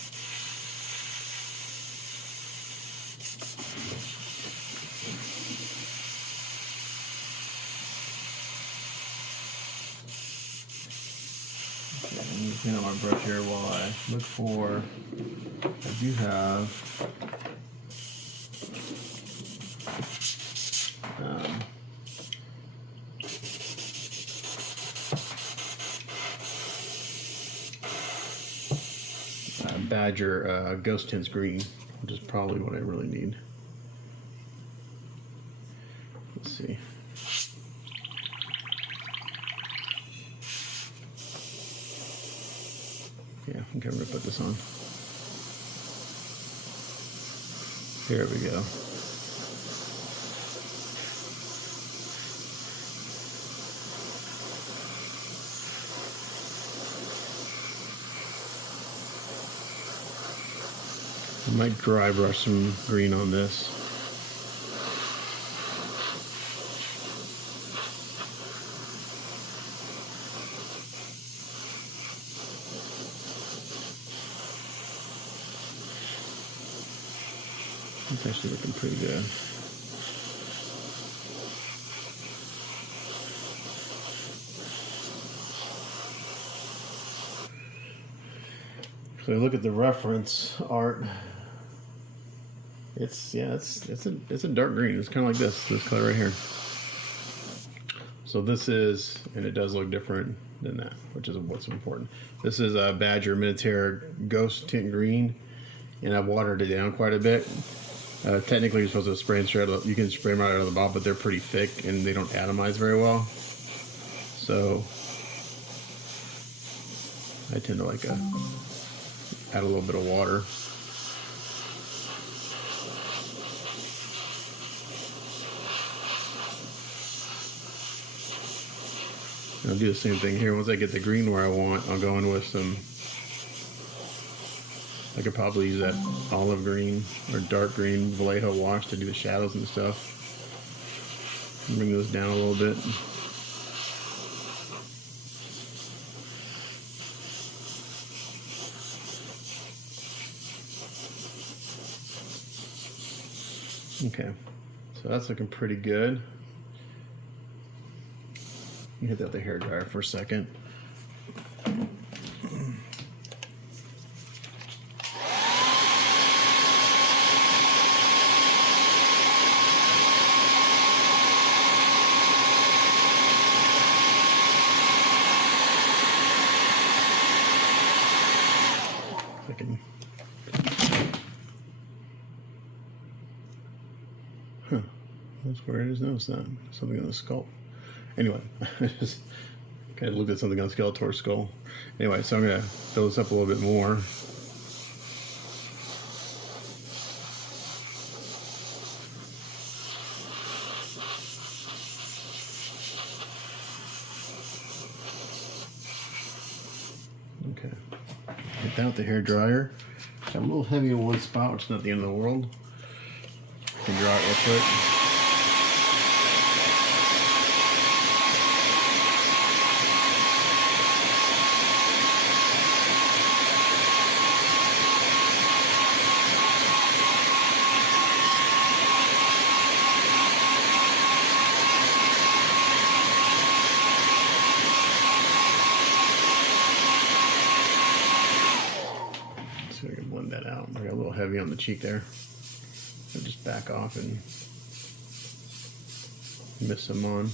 Okay, I'm gonna clean up my brush here while I look for. I do have Badger Ghost Tints Green, which is probably what I really need. Let's see. Yeah, okay, I'm gonna put this on. Here we go. I might dry brush some green on this. It's actually looking pretty good. So look at the reference art. It's a dark green. It's kind of like this color right here. So this is, and it does look different than that, which is what's important. This is a Badger Minotaur Ghost Tint Green, and I've watered it down quite a bit. Technically, you're supposed to spray them straight out. You can spray them right out of the bottle, but they're pretty thick and they don't atomize very well. So I tend to like add a little bit of water. I'll do the same thing here. Once I get the green where I want, I'll go in with some, I could probably use that olive green or dark green Vallejo wash to do the shadows and stuff. Bring those down a little bit. Okay, so that's looking pretty good. Hit that with the hair dryer for a second. Huh, that's where it is. No, it's not. Something on the skull. Anyway, I just kind of looked at something on Skeletor's skull. Anyway, so I'm going to fill this up a little bit more. Okay. Get that with the hair dryer. I'm a little heavy in one spot, which is not the end of the world. I can dry it real quick. So I can blend that out. I got a little heavy on the cheek there. So just back off and miss some on.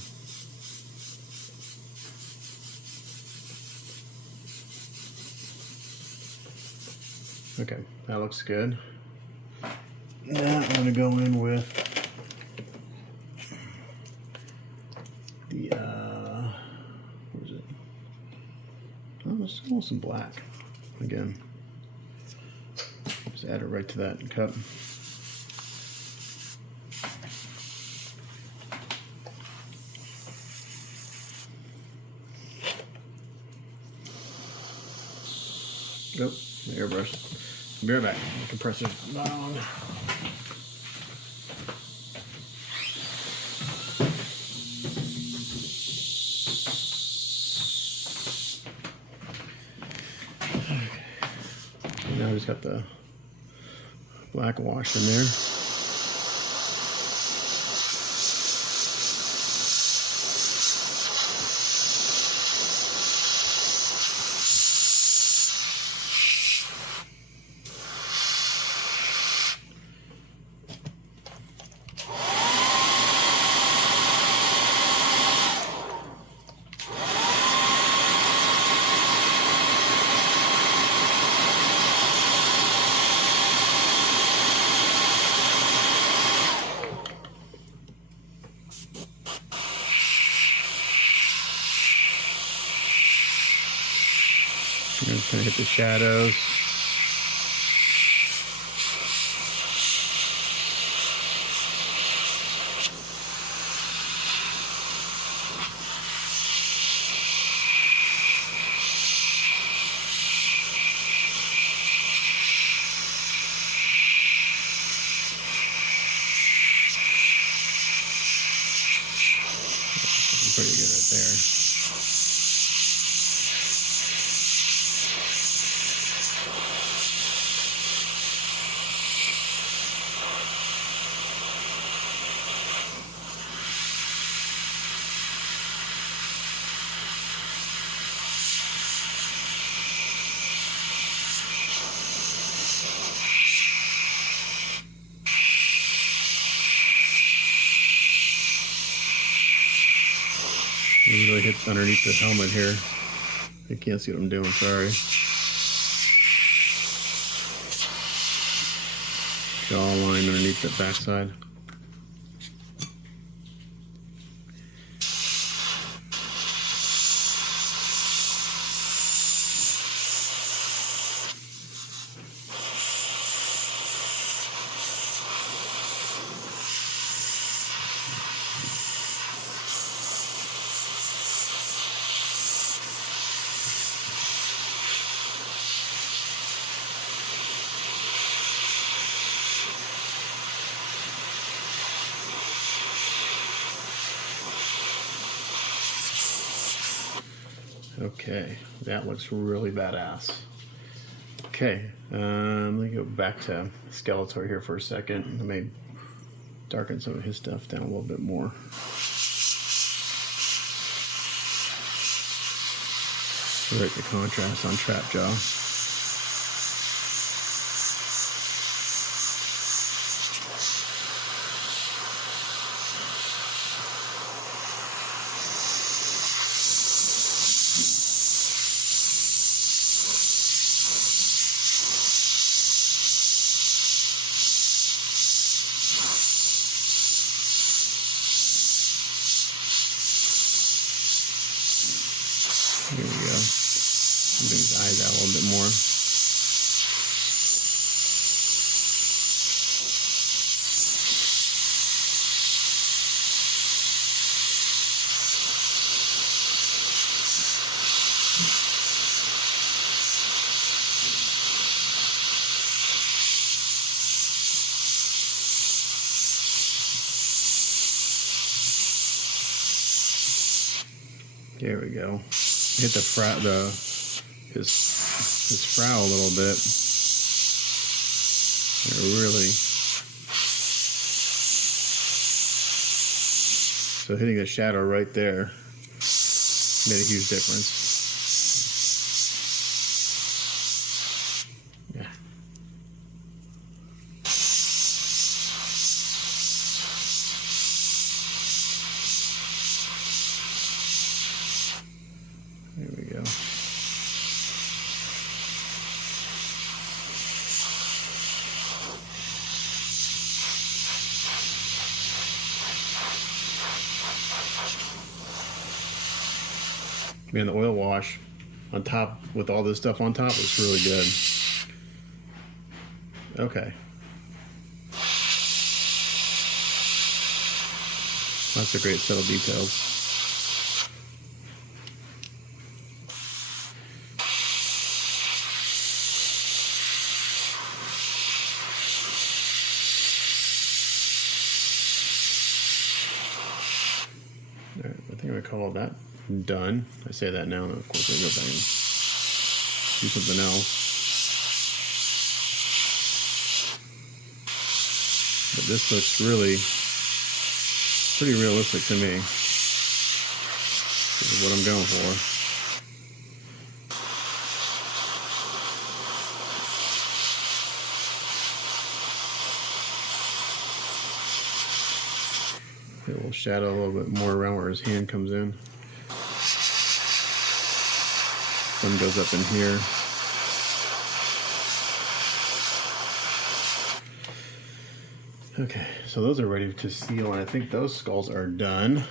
Okay, that looks good. Now I'm going to go in with the, what is it? Oh, let's go with some black again. Just add it right to that cup. Oh, the airbrush. Be right back. The compressor's not on. Okay. Now I just got the black wash in there. I'm just going to hit the shadows. Pretty good right there. It really hits underneath the helmet here. You can't see what I'm doing, sorry. Jawline underneath the backside. Okay, that looks really badass. Okay, let me go back to Skeletor here for a second. Let me darken some of his stuff down a little bit more. Right, the contrast on Trapjaw. Here we go. Bring his eyes out a little bit more. There we go. Hit his frow a little bit. Really. So hitting the shadow right there made a huge difference. Yeah. There we go. Man, the oil wash on top with all this stuff on top is really good. Okay. That's a great set of details. All right, I think I'm gonna call that done. I say that now, and of course I go back and do something else. But this looks really pretty realistic to me. This is what I'm going for. It will shadow a little bit more around where his hand comes in. Sun goes up in here. Okay, so those are ready to seal, and I think those skulls are done.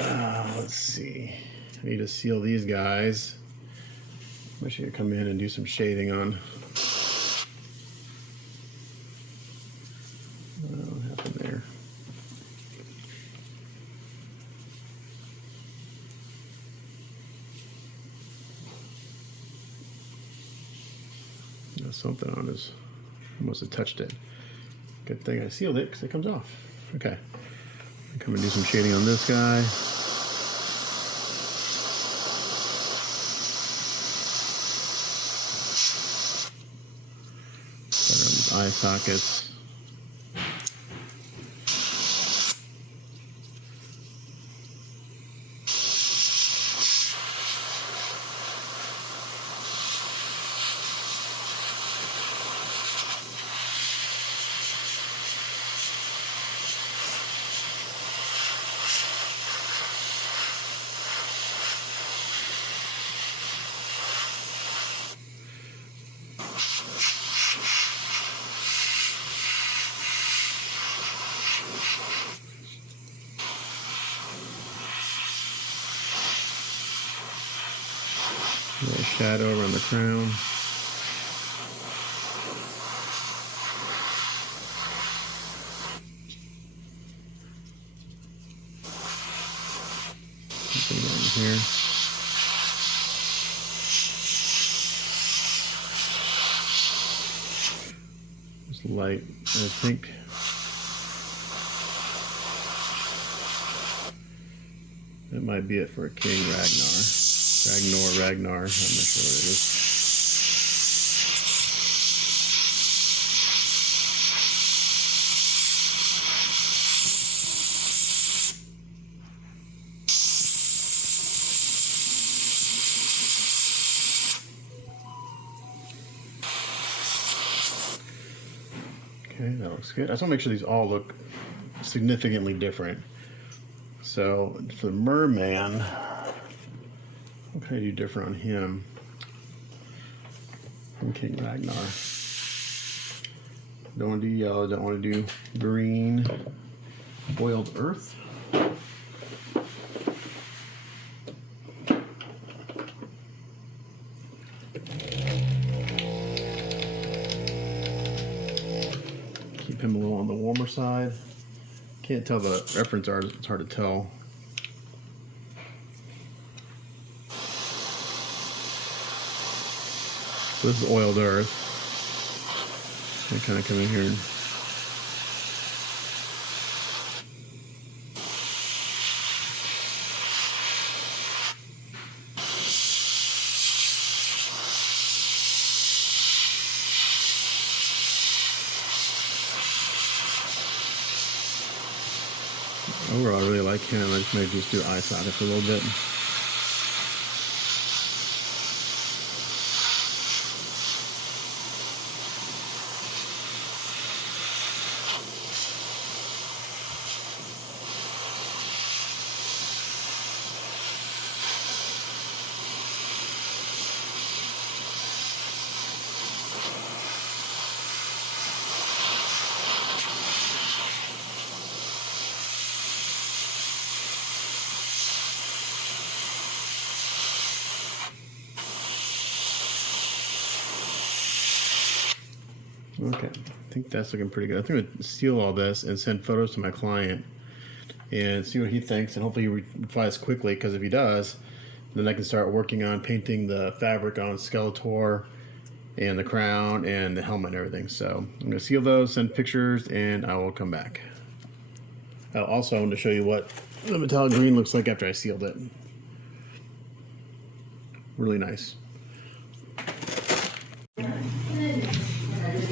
Let's see. I need to seal these guys. I wish I could come in and do some shading on. What happened there? There's something on his. I must have touched it. Good thing I sealed it because it comes off. Okay. Come and do some shading on this guy. Put around these eye sockets. A little shadow around the crown. Something down here. Just light, I think. That might be it for a King Ragnar. Ragnar, I'm not sure what it is. Okay, that looks good. I just want to make sure these all look significantly different. So for the Merman, what can I do different on him from King Ragnar? Don't want to do yellow, don't want to do green, boiled earth. Keep him a little on the warmer side. Can't tell the reference art, it's hard to tell. So this is oiled earth. I kind of come in here and overall, I really like him. I just might just do eye socket for a little bit. Okay, I think that's looking pretty good. I think I'm gonna seal all this and send photos to my client and see what he thinks, and hopefully he replies quickly, because if he does, then I can start working on painting the fabric on Skeletor and the crown and the helmet and everything. So I'm gonna seal those, send pictures, and I will come back. Also, I want to show you what the metallic green looks like after I sealed it. Really nice.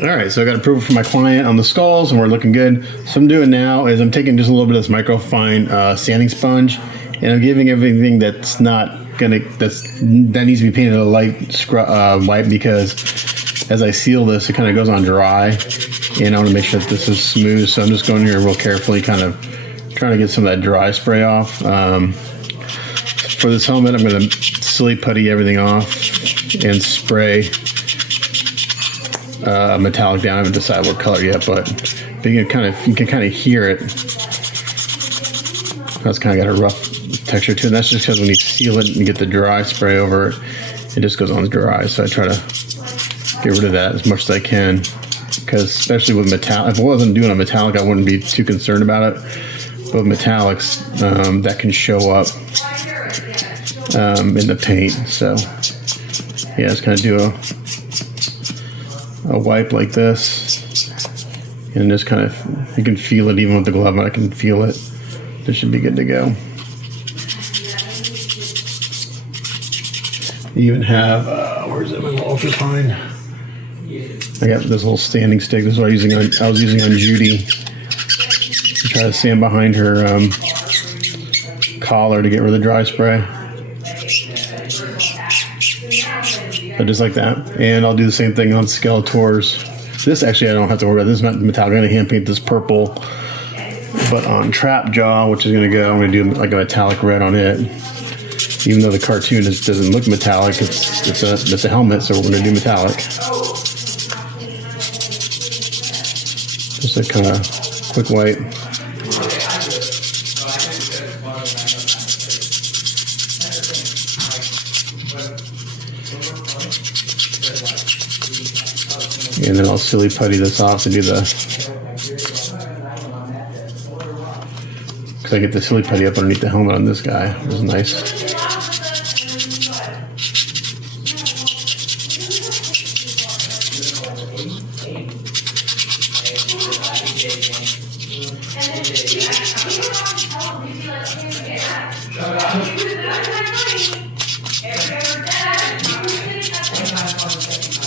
All right, so I got approval from my client on the skulls, and we're looking good. So I'm doing now is I'm taking just a little bit of this microfine sanding sponge, and I'm giving everything that's not gonna that needs to be painted a light white, because as I seal this, it kind of goes on dry, and I want to make sure that this is smooth. So I'm just going here real carefully, kind of trying to get some of that dry spray off. For this helmet, I'm going to silly putty everything off and spray metallic down. I haven't decided what color yet, but you can kind of hear it. That's kind of got a rough texture to it. And that's just because when you seal it and you get the dry spray over it, it just goes on dry. So I try to get rid of that as much as I can, because especially with metallic, if I wasn't doing a metallic, I wouldn't be too concerned about it. But with metallics, that can show up in the paint. So yeah, just kind of do a wipe like this, and just kind of, you can feel it even with the glove. I can feel it. This should be good to go. You even have where's it? My ultra fine. I got this little standing stick. This is what I was using on Judy to try to sand behind her collar to get rid of the dry spray. So just like that, and I'll do the same thing on Skeletors. This actually I don't have to worry about. This is metallic. I'm going to hand paint this purple, but on Trap Jaw, which is going to go, I'm going to do like a metallic red on it. Even though the cartoon doesn't look metallic, it's a helmet, so we're going to do metallic. Just a kind of quick wipe. And then I'll silly putty this off to do the, because I get the silly putty up underneath the helmet on this guy, which is nice.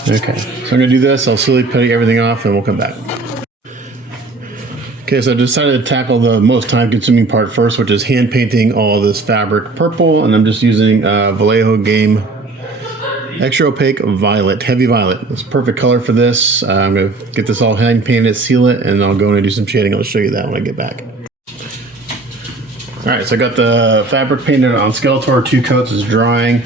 Okay, so I'm going to do this. I'll silly putty everything off, and we'll come back. Okay, so I decided to tackle the most time-consuming part first, which is hand painting all this fabric purple, and I'm just using Vallejo Game Extra opaque violet, heavy violet. It's perfect color for this. I'm gonna get this all hand painted, seal it, and I'll go in and do some shading. I'll show you that when I get back. All right, so I got the fabric painted on Skelator, 2 coats. It's drying.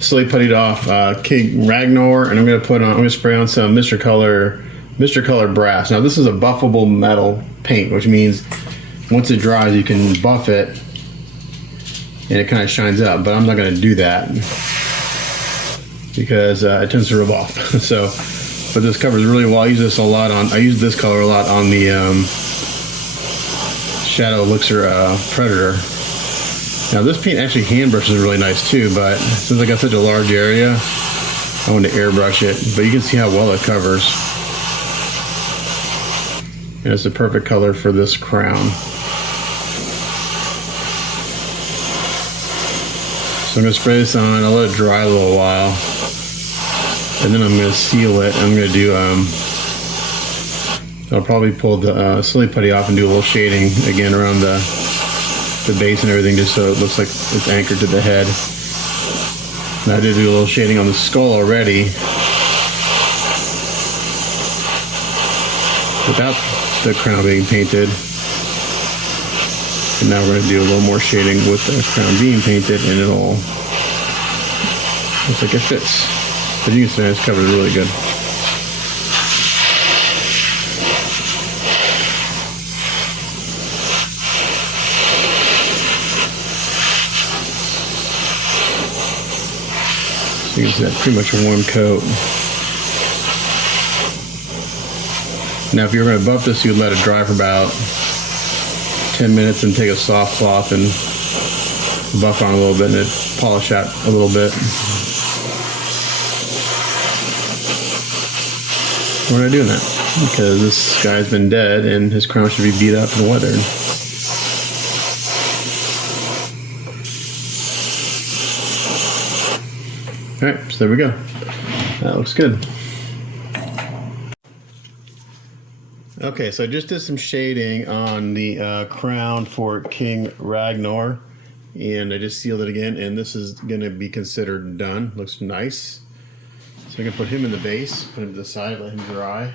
Slowly puttied off King Randor, and I'm gonna spray on some Mr. Color brass. Now this is a buffable metal paint, which means once it dries, you can buff it, and it kind of shines out. But I'm not gonna do that because it tends to rub off. So, but this covers really well. I use this a lot on. I use this color a lot on the Shadow Elixir Predator. Now this paint actually hand brushes really nice too, but since I got such a large area, I want to airbrush it. But you can see how well it covers. And it's the perfect color for this crown. So I'm going to spray this on, I'll let it dry a little while. And then I'm going to seal it. I'm going to do, I'll probably pull the silly putty off and do a little shading again around the base and everything, just so it looks like it's anchored to the head. And I did do a little shading on the skull already without the crown being painted. And now we're going to do a little more shading with the crown being painted, and it'll looks like it fits. But you can see it's covered really good. So you can see that's pretty much a one coat. Now if you're going to buff this, you'd let it dry for about 10 minutes and take a soft cloth and buff on a little bit and it polish out a little bit. Why am I doing that? Because this guy's been dead and his crown should be beat up and weathered. Alright, so there we go. That looks good. Okay, so I just did some shading on the crown for King Randor, and I just sealed it again, and this is going to be considered done. Looks nice. So I can put him in the base, put him to the side, let him dry.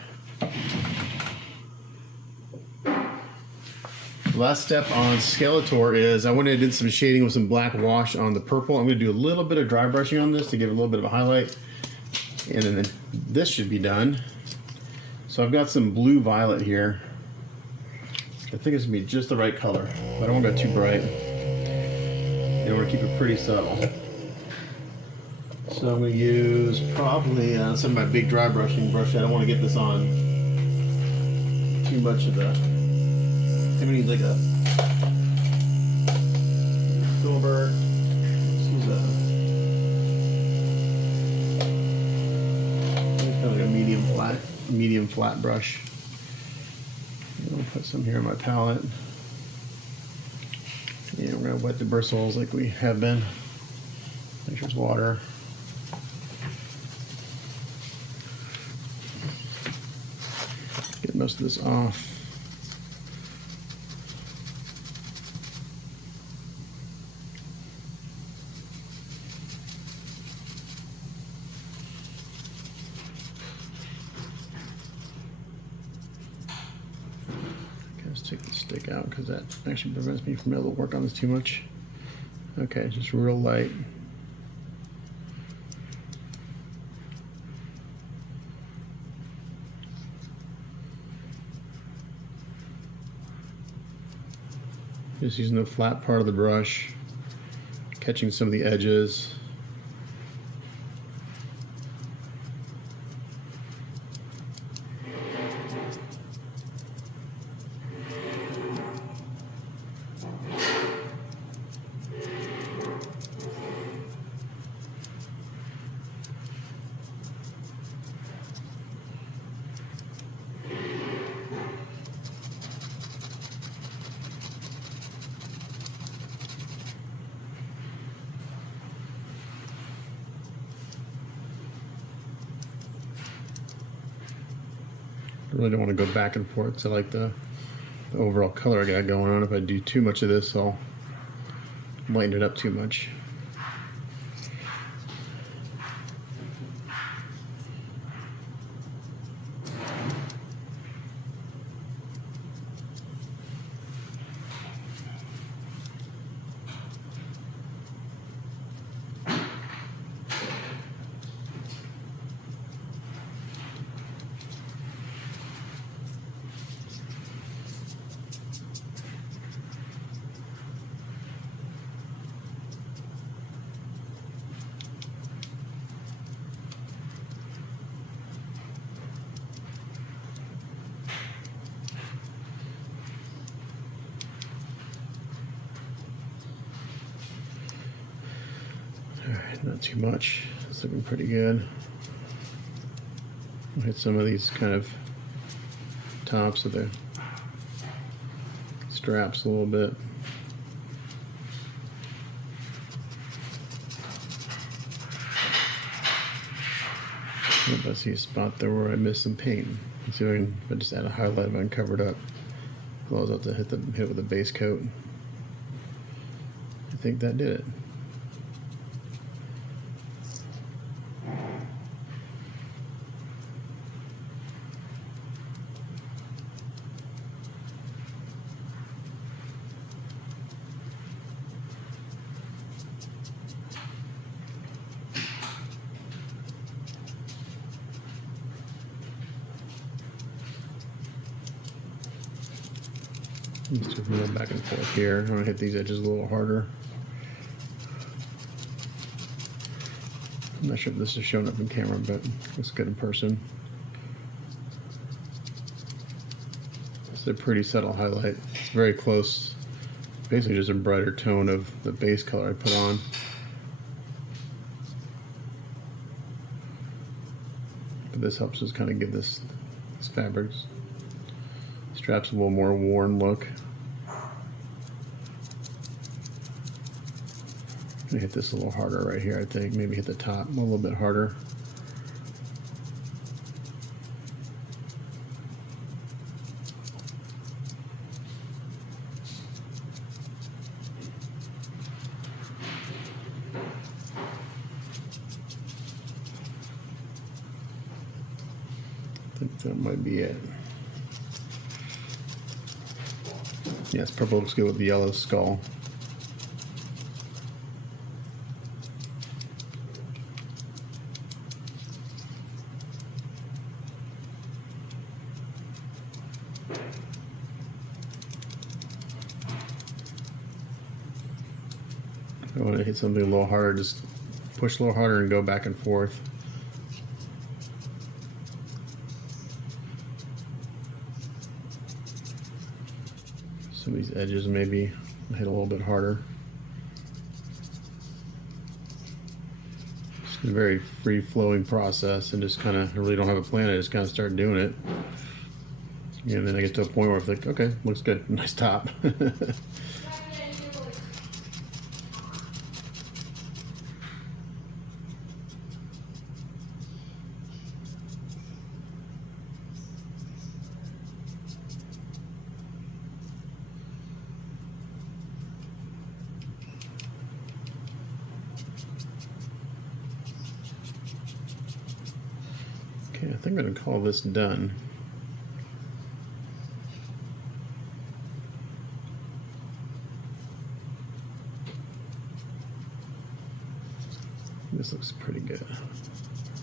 The last step on Skelator is I went and did some shading with some black wash on the purple. I'm going to do a little bit of dry brushing on this to give it a little bit of a highlight, and then this should be done. So I've got some blue violet here. I think it's gonna be just the right color, but I don't want to go too bright. And I want to keep it pretty subtle. So I'm going to use probably some of my big dry brushing brush. I don't want to get this on too much of the. I'm going to use like a filbert. This is kind of like a medium flat brush. I'll put some here on my palette. And we're going to wet the bristles like we have been. Make sure there's water. Get most of this off. Let's take the stick out because that actually prevents me from being able to work on this too much. Okay, just real light. Just using the flat part of the brush, catching some of the edges. I really don't want to go back and forth, so I like the overall color I got going on. If I do too much of this, I'll lighten it up too much. Not too much. It's looking pretty good. We'll hit some of these kind of tops of the straps a little bit. I see a spot there where I missed some paint. Let's see if I just add a highlight if I can cover it up. Otherwise I'll have to hit it with a base coat. I think that did it. Just move back and forth here. I'm gonna hit these edges a little harder. I'm not sure if this is showing up in camera, but it's good in person. It's a pretty subtle highlight. It's very close. Basically just a brighter tone of the base color I put on. But this helps us kind of give this fabric straps a little more worn look. I'm gonna hit this a little harder right here, I think. Maybe hit the top a little bit harder. I think that might be it. Yes, purple looks good with the yellow skull. If I want to hit something a little harder, just push a little harder and go back and forth. Some of these edges maybe hit a little bit harder. It's a very free-flowing process, and just kind of, I really don't have a plan. I just kind of start doing it, and then I get to a point where I'm like, okay, looks good, nice top. Okay, I think I'm going to call this done. This looks pretty good. I'm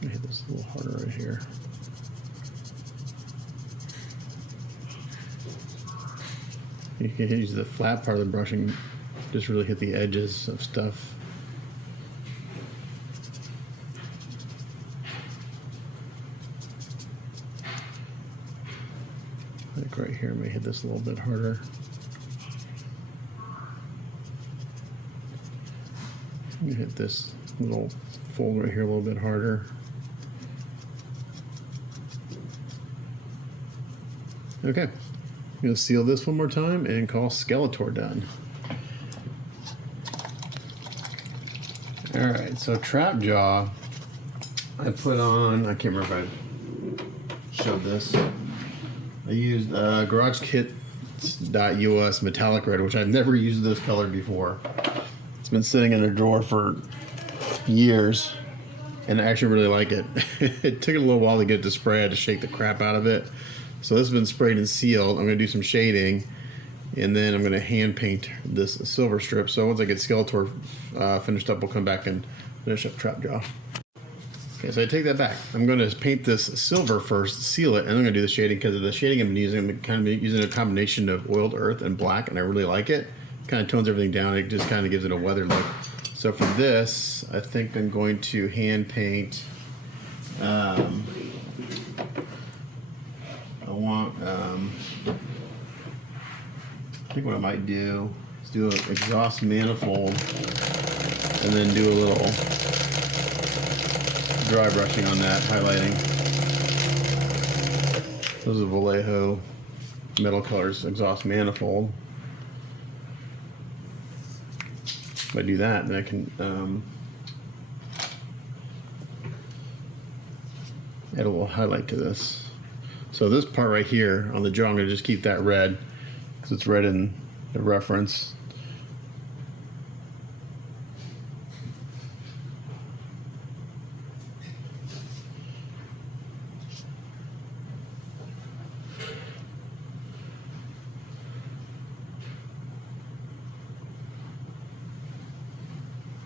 going to hit this a little harder right here. You can use the flat part of the brush and just really hit the edges of stuff. Like right here, I may hit this a little bit harder. I'm gonna hit this little fold right here a little bit harder. Okay, I'm gonna seal this one more time and call Skelator done. All right, so trap jaw, I put on, I can't remember if I showed this. I used GarageKit.us metallic red, which I've never used this color before. It's been sitting in a drawer for years, and I actually really like it. It took a little while to get it to spray. I had to shake the crap out of it. So this has been sprayed and sealed. I'm going to do some shading, and then I'm going to hand paint this silver strip. So once I get Skeletor finished up, we'll come back and finish up trap jaw. Okay, so I take that back. I'm going to paint this silver first, seal it, and I'm going to do the shading because of the shading I'm using. I'm kind of using a combination of oiled earth and black, and I really like it. Kind of tones everything down. It just kind of gives it a weathered look. So for this, I think I'm going to hand paint. I think what I might do is do an exhaust manifold, and then do a little dry brushing on that, highlighting. This is a Vallejo Metal Colors exhaust manifold. If I do that, then I can add a little highlight to this. So this part right here on the jaw, I'm going to just keep that red because it's red in the reference.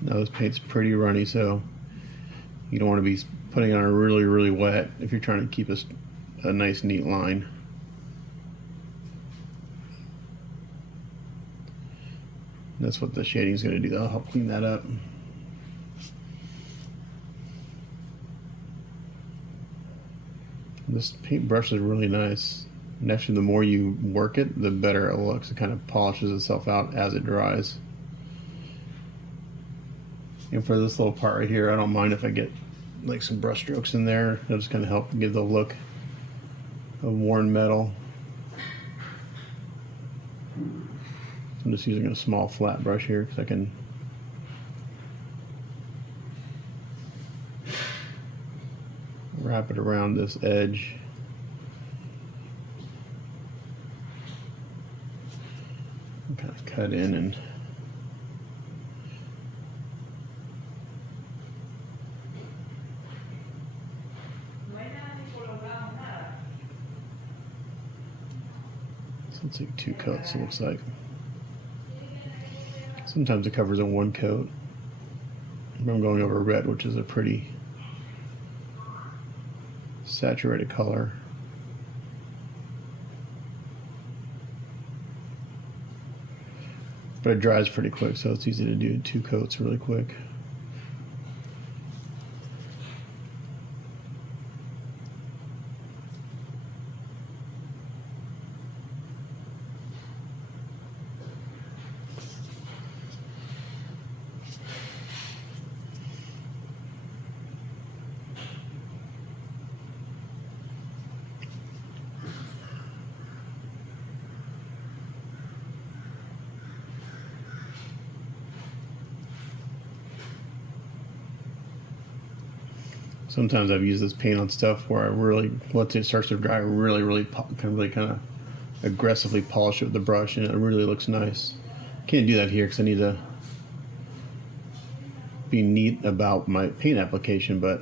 Now this paint's pretty runny, so you don't want to be putting it on really, really wet if you're trying to keep a nice, neat line. That's what the shading is going to do. That'll help clean that up. This paintbrush is really nice. And actually, the more you work it, the better it looks. It kind of polishes itself out as it dries. And for this little part right here, I don't mind if I get like some brush strokes in there. It'll just kind of help give the look of worn metal. I'm just using a small flat brush here because I can wrap it around this edge. And kind of cut in and let's take 2 coats, it looks like. Sometimes it covers in 1 coat. I'm going over red, which is a pretty saturated color. But it dries pretty quick, so it's easy to do 2 coats really quick. Sometimes I've used this paint on stuff where I really, once it starts to dry, really kind of aggressively polish it with the brush, and it really looks nice. Can't do that here because I need to be neat about my paint application, but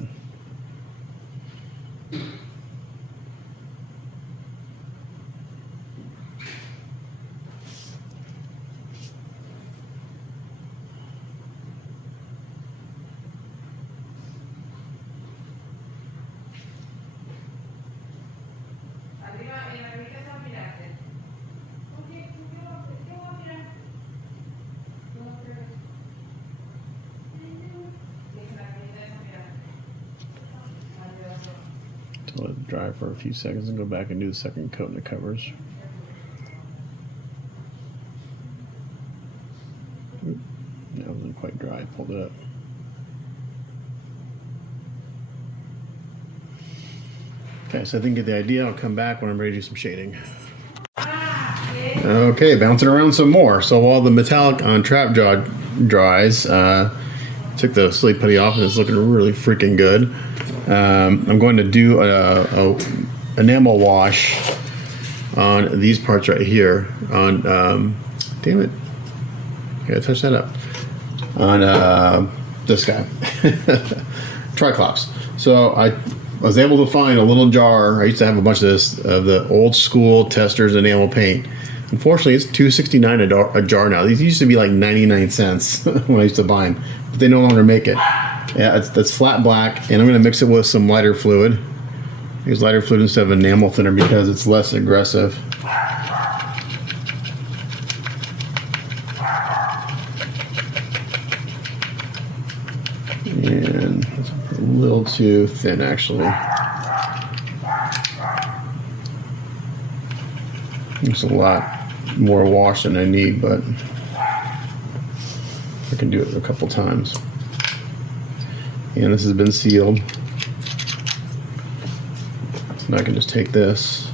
to let it dry for a few seconds and go back and do the second coat and it covers. That wasn't quite dry, I pulled it up. Okay, so I think you get the idea. I'll come back when I'm ready to do some shading. Okay, bouncing around some more. So while the metallic on trap jaw dries, took the silly putty off and it's looking really freaking good. I'm going to do a enamel wash on these parts right here. On damn it, I gotta touch that up. On this guy, Tri-Klops. So I was able to find a little jar. I used to have a bunch of this, of the old school Testors enamel paint. Unfortunately, it's $2.69 a jar now. These used to be like 99 cents when I used to buy them, but they no longer make it. Yeah, that's flat black, and I'm going to mix it with some lighter fluid. Use lighter fluid instead of enamel thinner because it's less aggressive. And it's a little too thin, actually. It's a lot more wash than I need, but I can do it a couple times. And this has been sealed. And I can just take this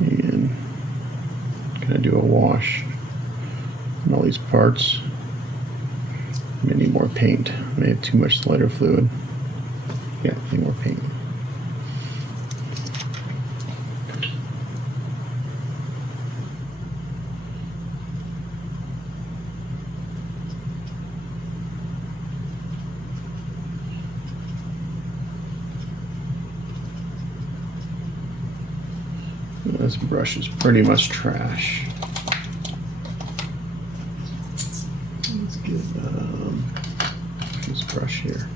and kind of do a wash on all these parts. I may need more paint. I may have too much lighter fluid. Yeah, I need more paint. This brush is pretty much trash. Let's get this brush here.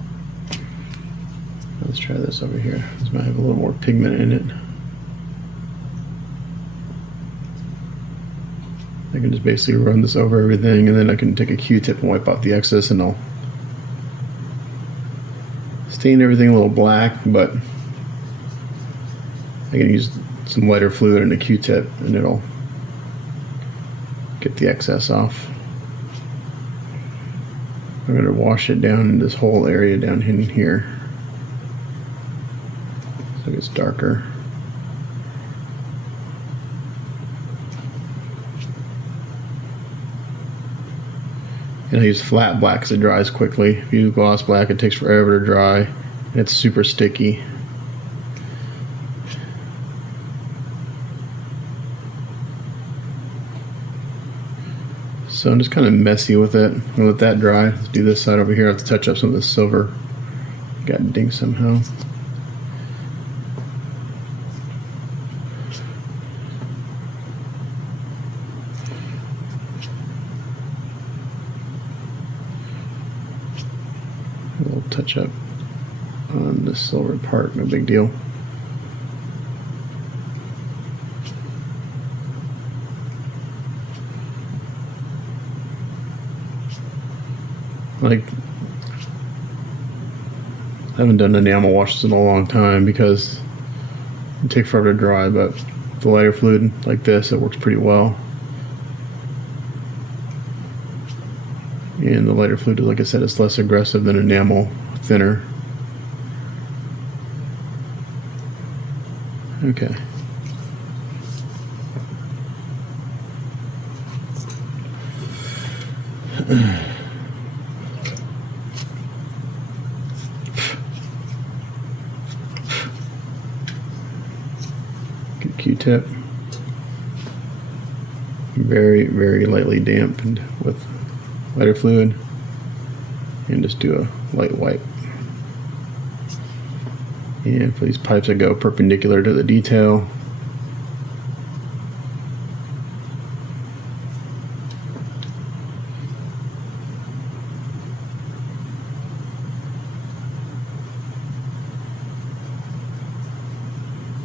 Let's try this over here. This might have a little more pigment in it. I can just basically run this over everything, and then I can take a Q-tip and wipe out the excess, and I'll stain everything a little black, but I can use some lighter fluid and a Q-tip and it'll get the excess off. I'm going to wash it down in this whole area down in here so it gets darker. And I use flat black because it dries quickly. If you use gloss black, it takes forever to dry and it's super sticky. So I'm just kind of messy with it. I'm gonna let that dry. Let's do this side over here. I have to touch up some of the silver. Got dinged somehow. A little touch up on the silver part, no big deal. Like, I haven't done enamel washes in a long time because it takes forever to dry, but the lighter fluid like this, it works pretty well. And the lighter fluid, like I said, is less aggressive than enamel, thinner. Okay. Good Q-tip. Very, very lightly dampened with lighter fluid, and just do a light wipe. And for these pipes, I go perpendicular to the detail.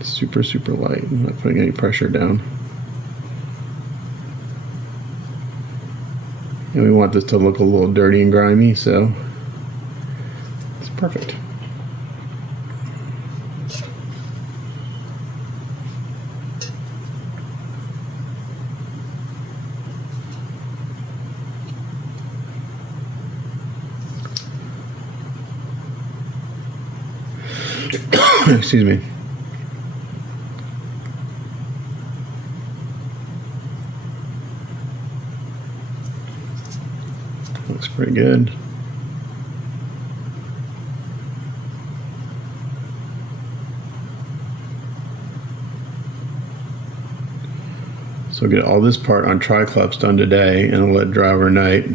Super, super light. I'm not putting any pressure down. And we want this to look a little dirty and grimy, so it's perfect. Excuse me. Looks pretty good. So get all this part on Tri-Klops done today, and I'll let it dry overnight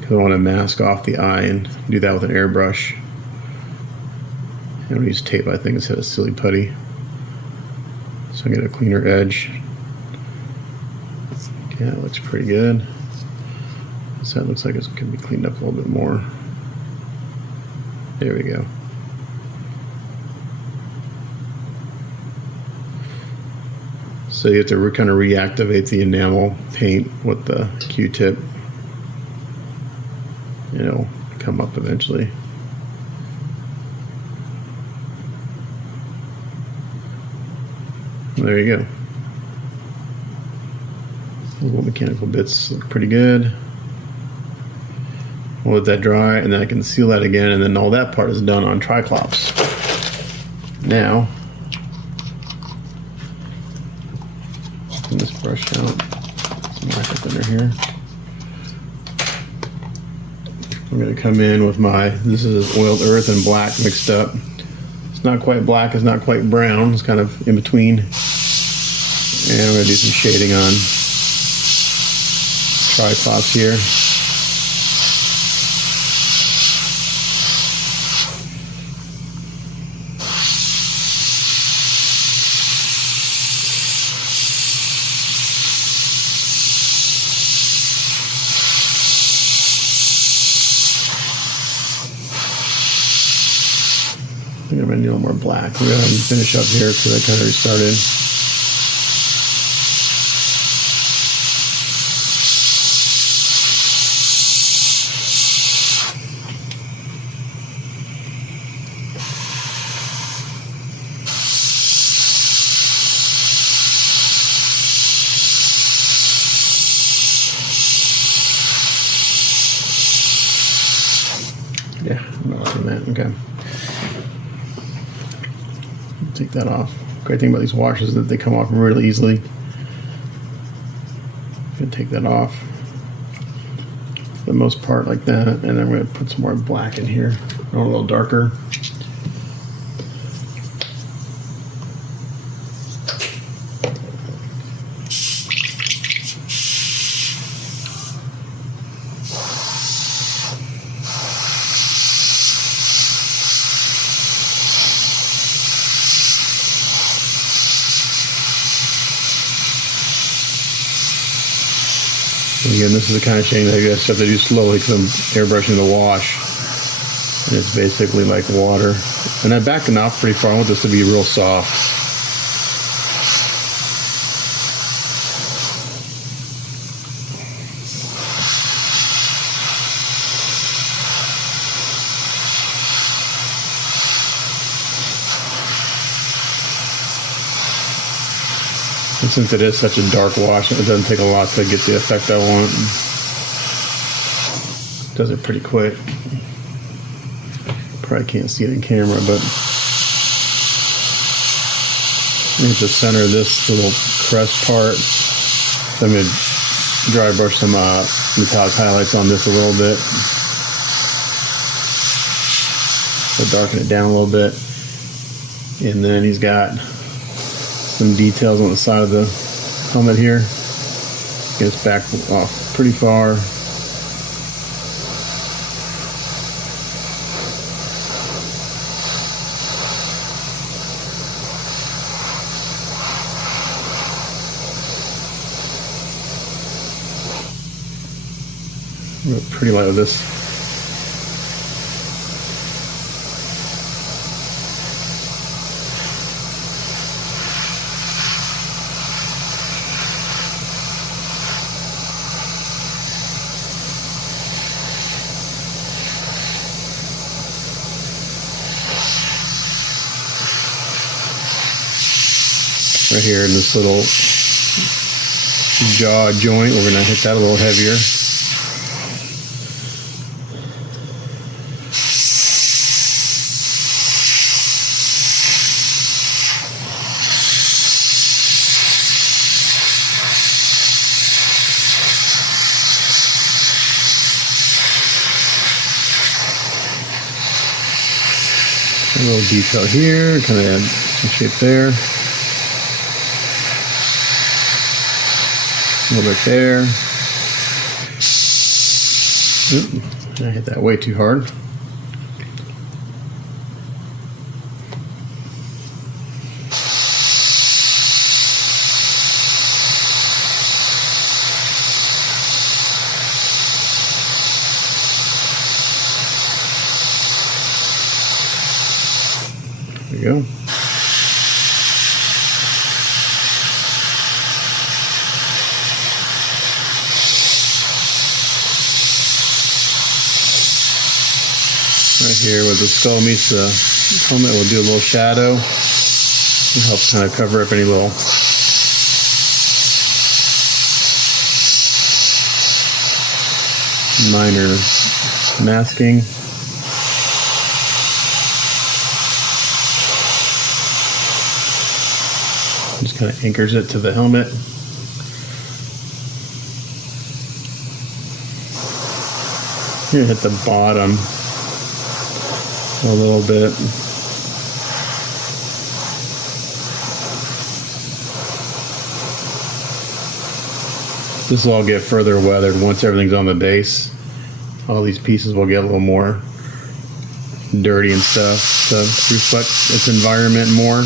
because I want to mask off the eye and do that with an airbrush. I'm going to use tape, I think, instead of silly putty, so I get a cleaner edge. Yeah, it looks pretty good. So that looks like it could be cleaned up a little bit more. There we go. So you have to kind of reactivate the enamel paint with the Q-tip. It'll come up eventually. There you go. Those little mechanical bits look pretty good. We'll let that dry, and then I can seal that again, and then all that part is done on Tri-Klops. Now, clean this brush out. Some black under here. I'm going to come in with my, this is oiled earth and black mixed up. It's not quite black, it's not quite brown, it's kind of in between. And I'm going to do some shading on Tri-Klops here. I think I'm going to need a little more black. We're going to finish up here because I kind of restarted. Yeah, I'm not liking that. Okay. Take that off. Great thing about these washes is that they come off really easily. I'm going to take that off for the most part like that, and then I'm going to put some more black in here, a little darker. Again, this is the kind of shading that you guys have to do slowly because I'm airbrushing the wash. And it's basically like water. And I'm backing off pretty far. I want this to be real soft. And since it is such a dark wash, it doesn't take a lot to get the effect I want. It does it pretty quick. Probably can't see it in camera, but I think the center of this little crest part. So I'm going to dry brush some metallic highlights on this a little bit. So darken it down a little bit. And then he's got some details on the side of the helmet here. Get us back off pretty far. Pretty light with this. Right here in this little jaw joint, we're going to hit that a little heavier. A little detail here, kind of add some shape there. A little bit there. Oop, I hit that way too hard. There we go. Right here with the skull meets the helmet, we'll do a little shadow. It helps kind of cover up any little minor masking. Just kind of anchors it to the helmet. Here, hit the bottom a little bit. This will all get further weathered once everything's on the base. All these pieces will get a little more dirty and stuff to reflect its environment more.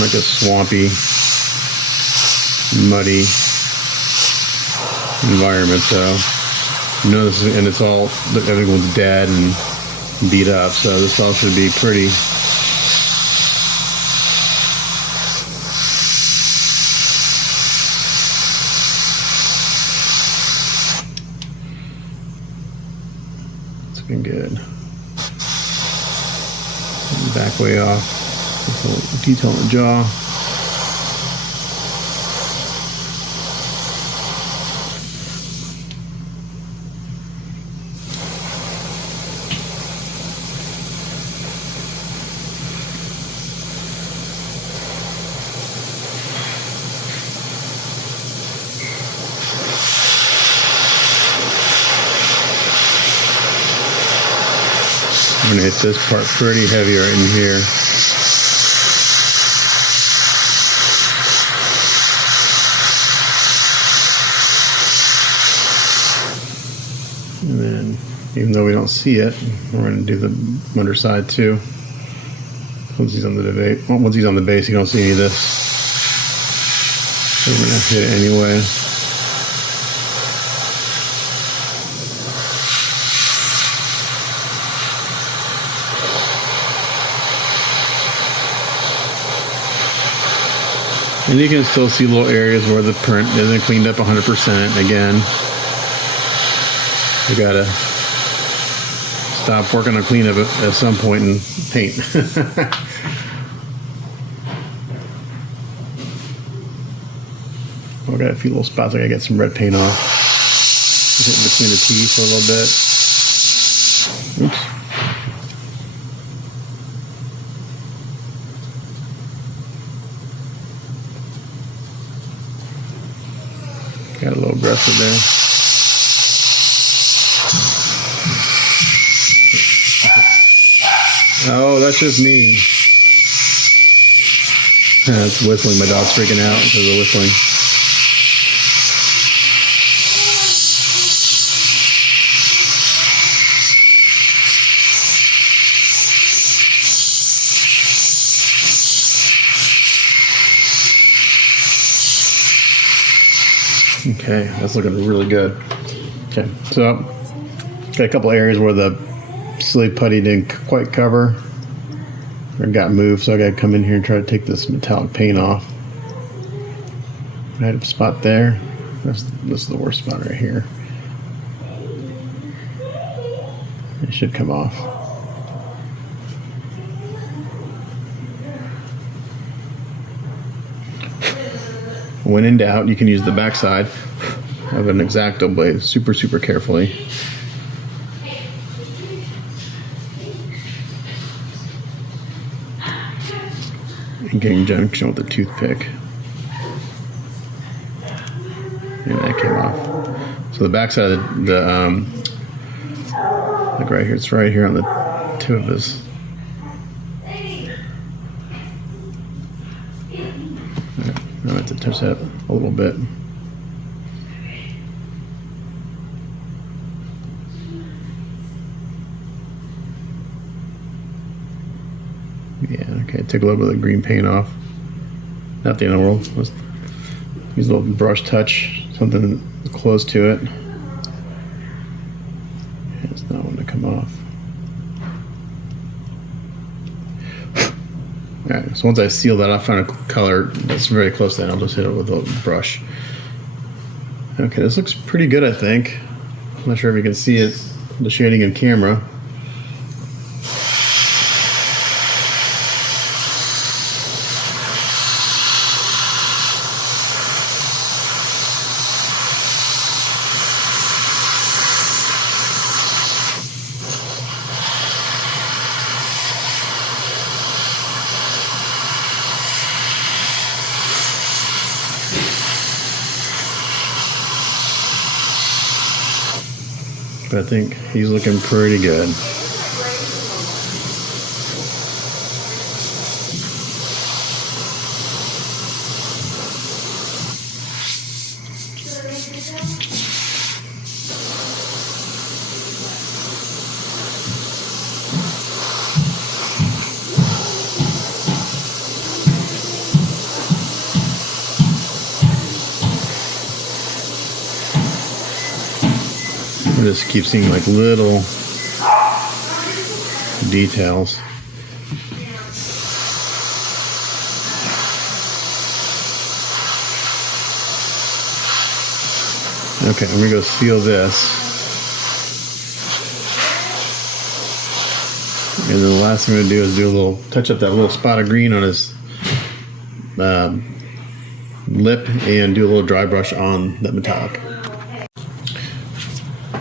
Like a swampy, muddy environment. So you know this is, and it's all, everyone's dead and beat up. So this all should be pretty. It's looking good. Back way off. Just a little detail in the jaw. I'm going to hit this part pretty heavy right in here. And then, even though we don't see it, we're going to do the underside too. Once he's on the base, once he's on the base, you don't see any of this. So we're going to hit it anyway. And you can still see little areas where the print isn't cleaned up 100%. Again, you gotta stop working on cleanup at some point and paint. I've got a few little spots I gotta get some red paint off. Just hitting between the teeth for a little bit. Oops. Got a little aggressive there. Oh, that's just me. It's whistling. My dog's freaking out because of the whistling. Okay, that's looking really good. Okay, so got a couple areas where the silly putty didn't quite cover or got moved, so I got to come in here and try to take this metallic paint off. I had a spot there. This is the worst spot right here. It should come off. When in doubt, you can use the backside of an X-Acto blade super carefully. And getting junction with the toothpick. And that came off. So the backside of like right here, it's right here on the tip of this. I have to touch that a little bit. Yeah, okay, take a little bit of the green paint off. Not the end of the world. Let's use a little brush touch, something close to it. It's not wanting to come off. Alright, so once I seal that, I'll find a color that's very close to that. I'll just hit it with a brush. Okay, this looks pretty good, I think. I'm not sure if you can see it, the shading in camera. but I think he's looking pretty good. I just keep seeing like little details. Okay, I'm gonna go seal this. And then the last thing I'm gonna do is do a little, touch up that little spot of green on his lip and do a little dry brush on that metallic.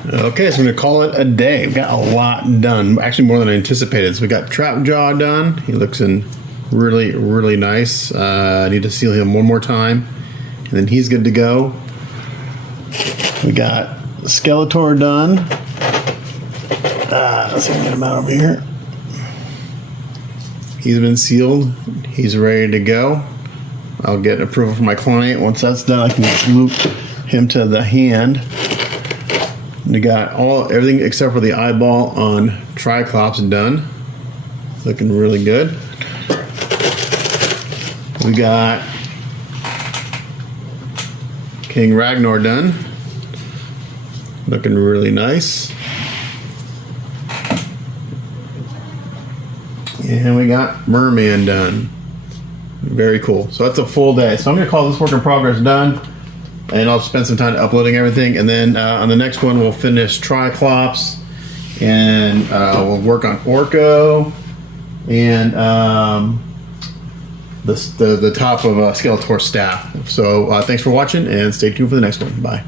Okay, so I'm going to call it a day. We've got a lot done, actually more than I anticipated. So we got Trap Jaw done. He looks in really, really nice. I need to seal him one more time, and then he's good to go. We got Skelator done. Let's see if I can get him out over here. He's been sealed. He's ready to go. I'll get approval from my client. Once that's done, I can loop him to the hand. We got everything except for the eyeball on Triklops done. Looking really good. We got King Randor done. Looking really nice. And we got Merman done. Very cool. So that's a full day. So I'm going to call this work in progress done. And I'll spend some time uploading everything. And then on the next one, we'll finish Triklops. And we'll work on Orko. And the top of Skeletor staff. So thanks for watching and stay tuned for the next one. Bye.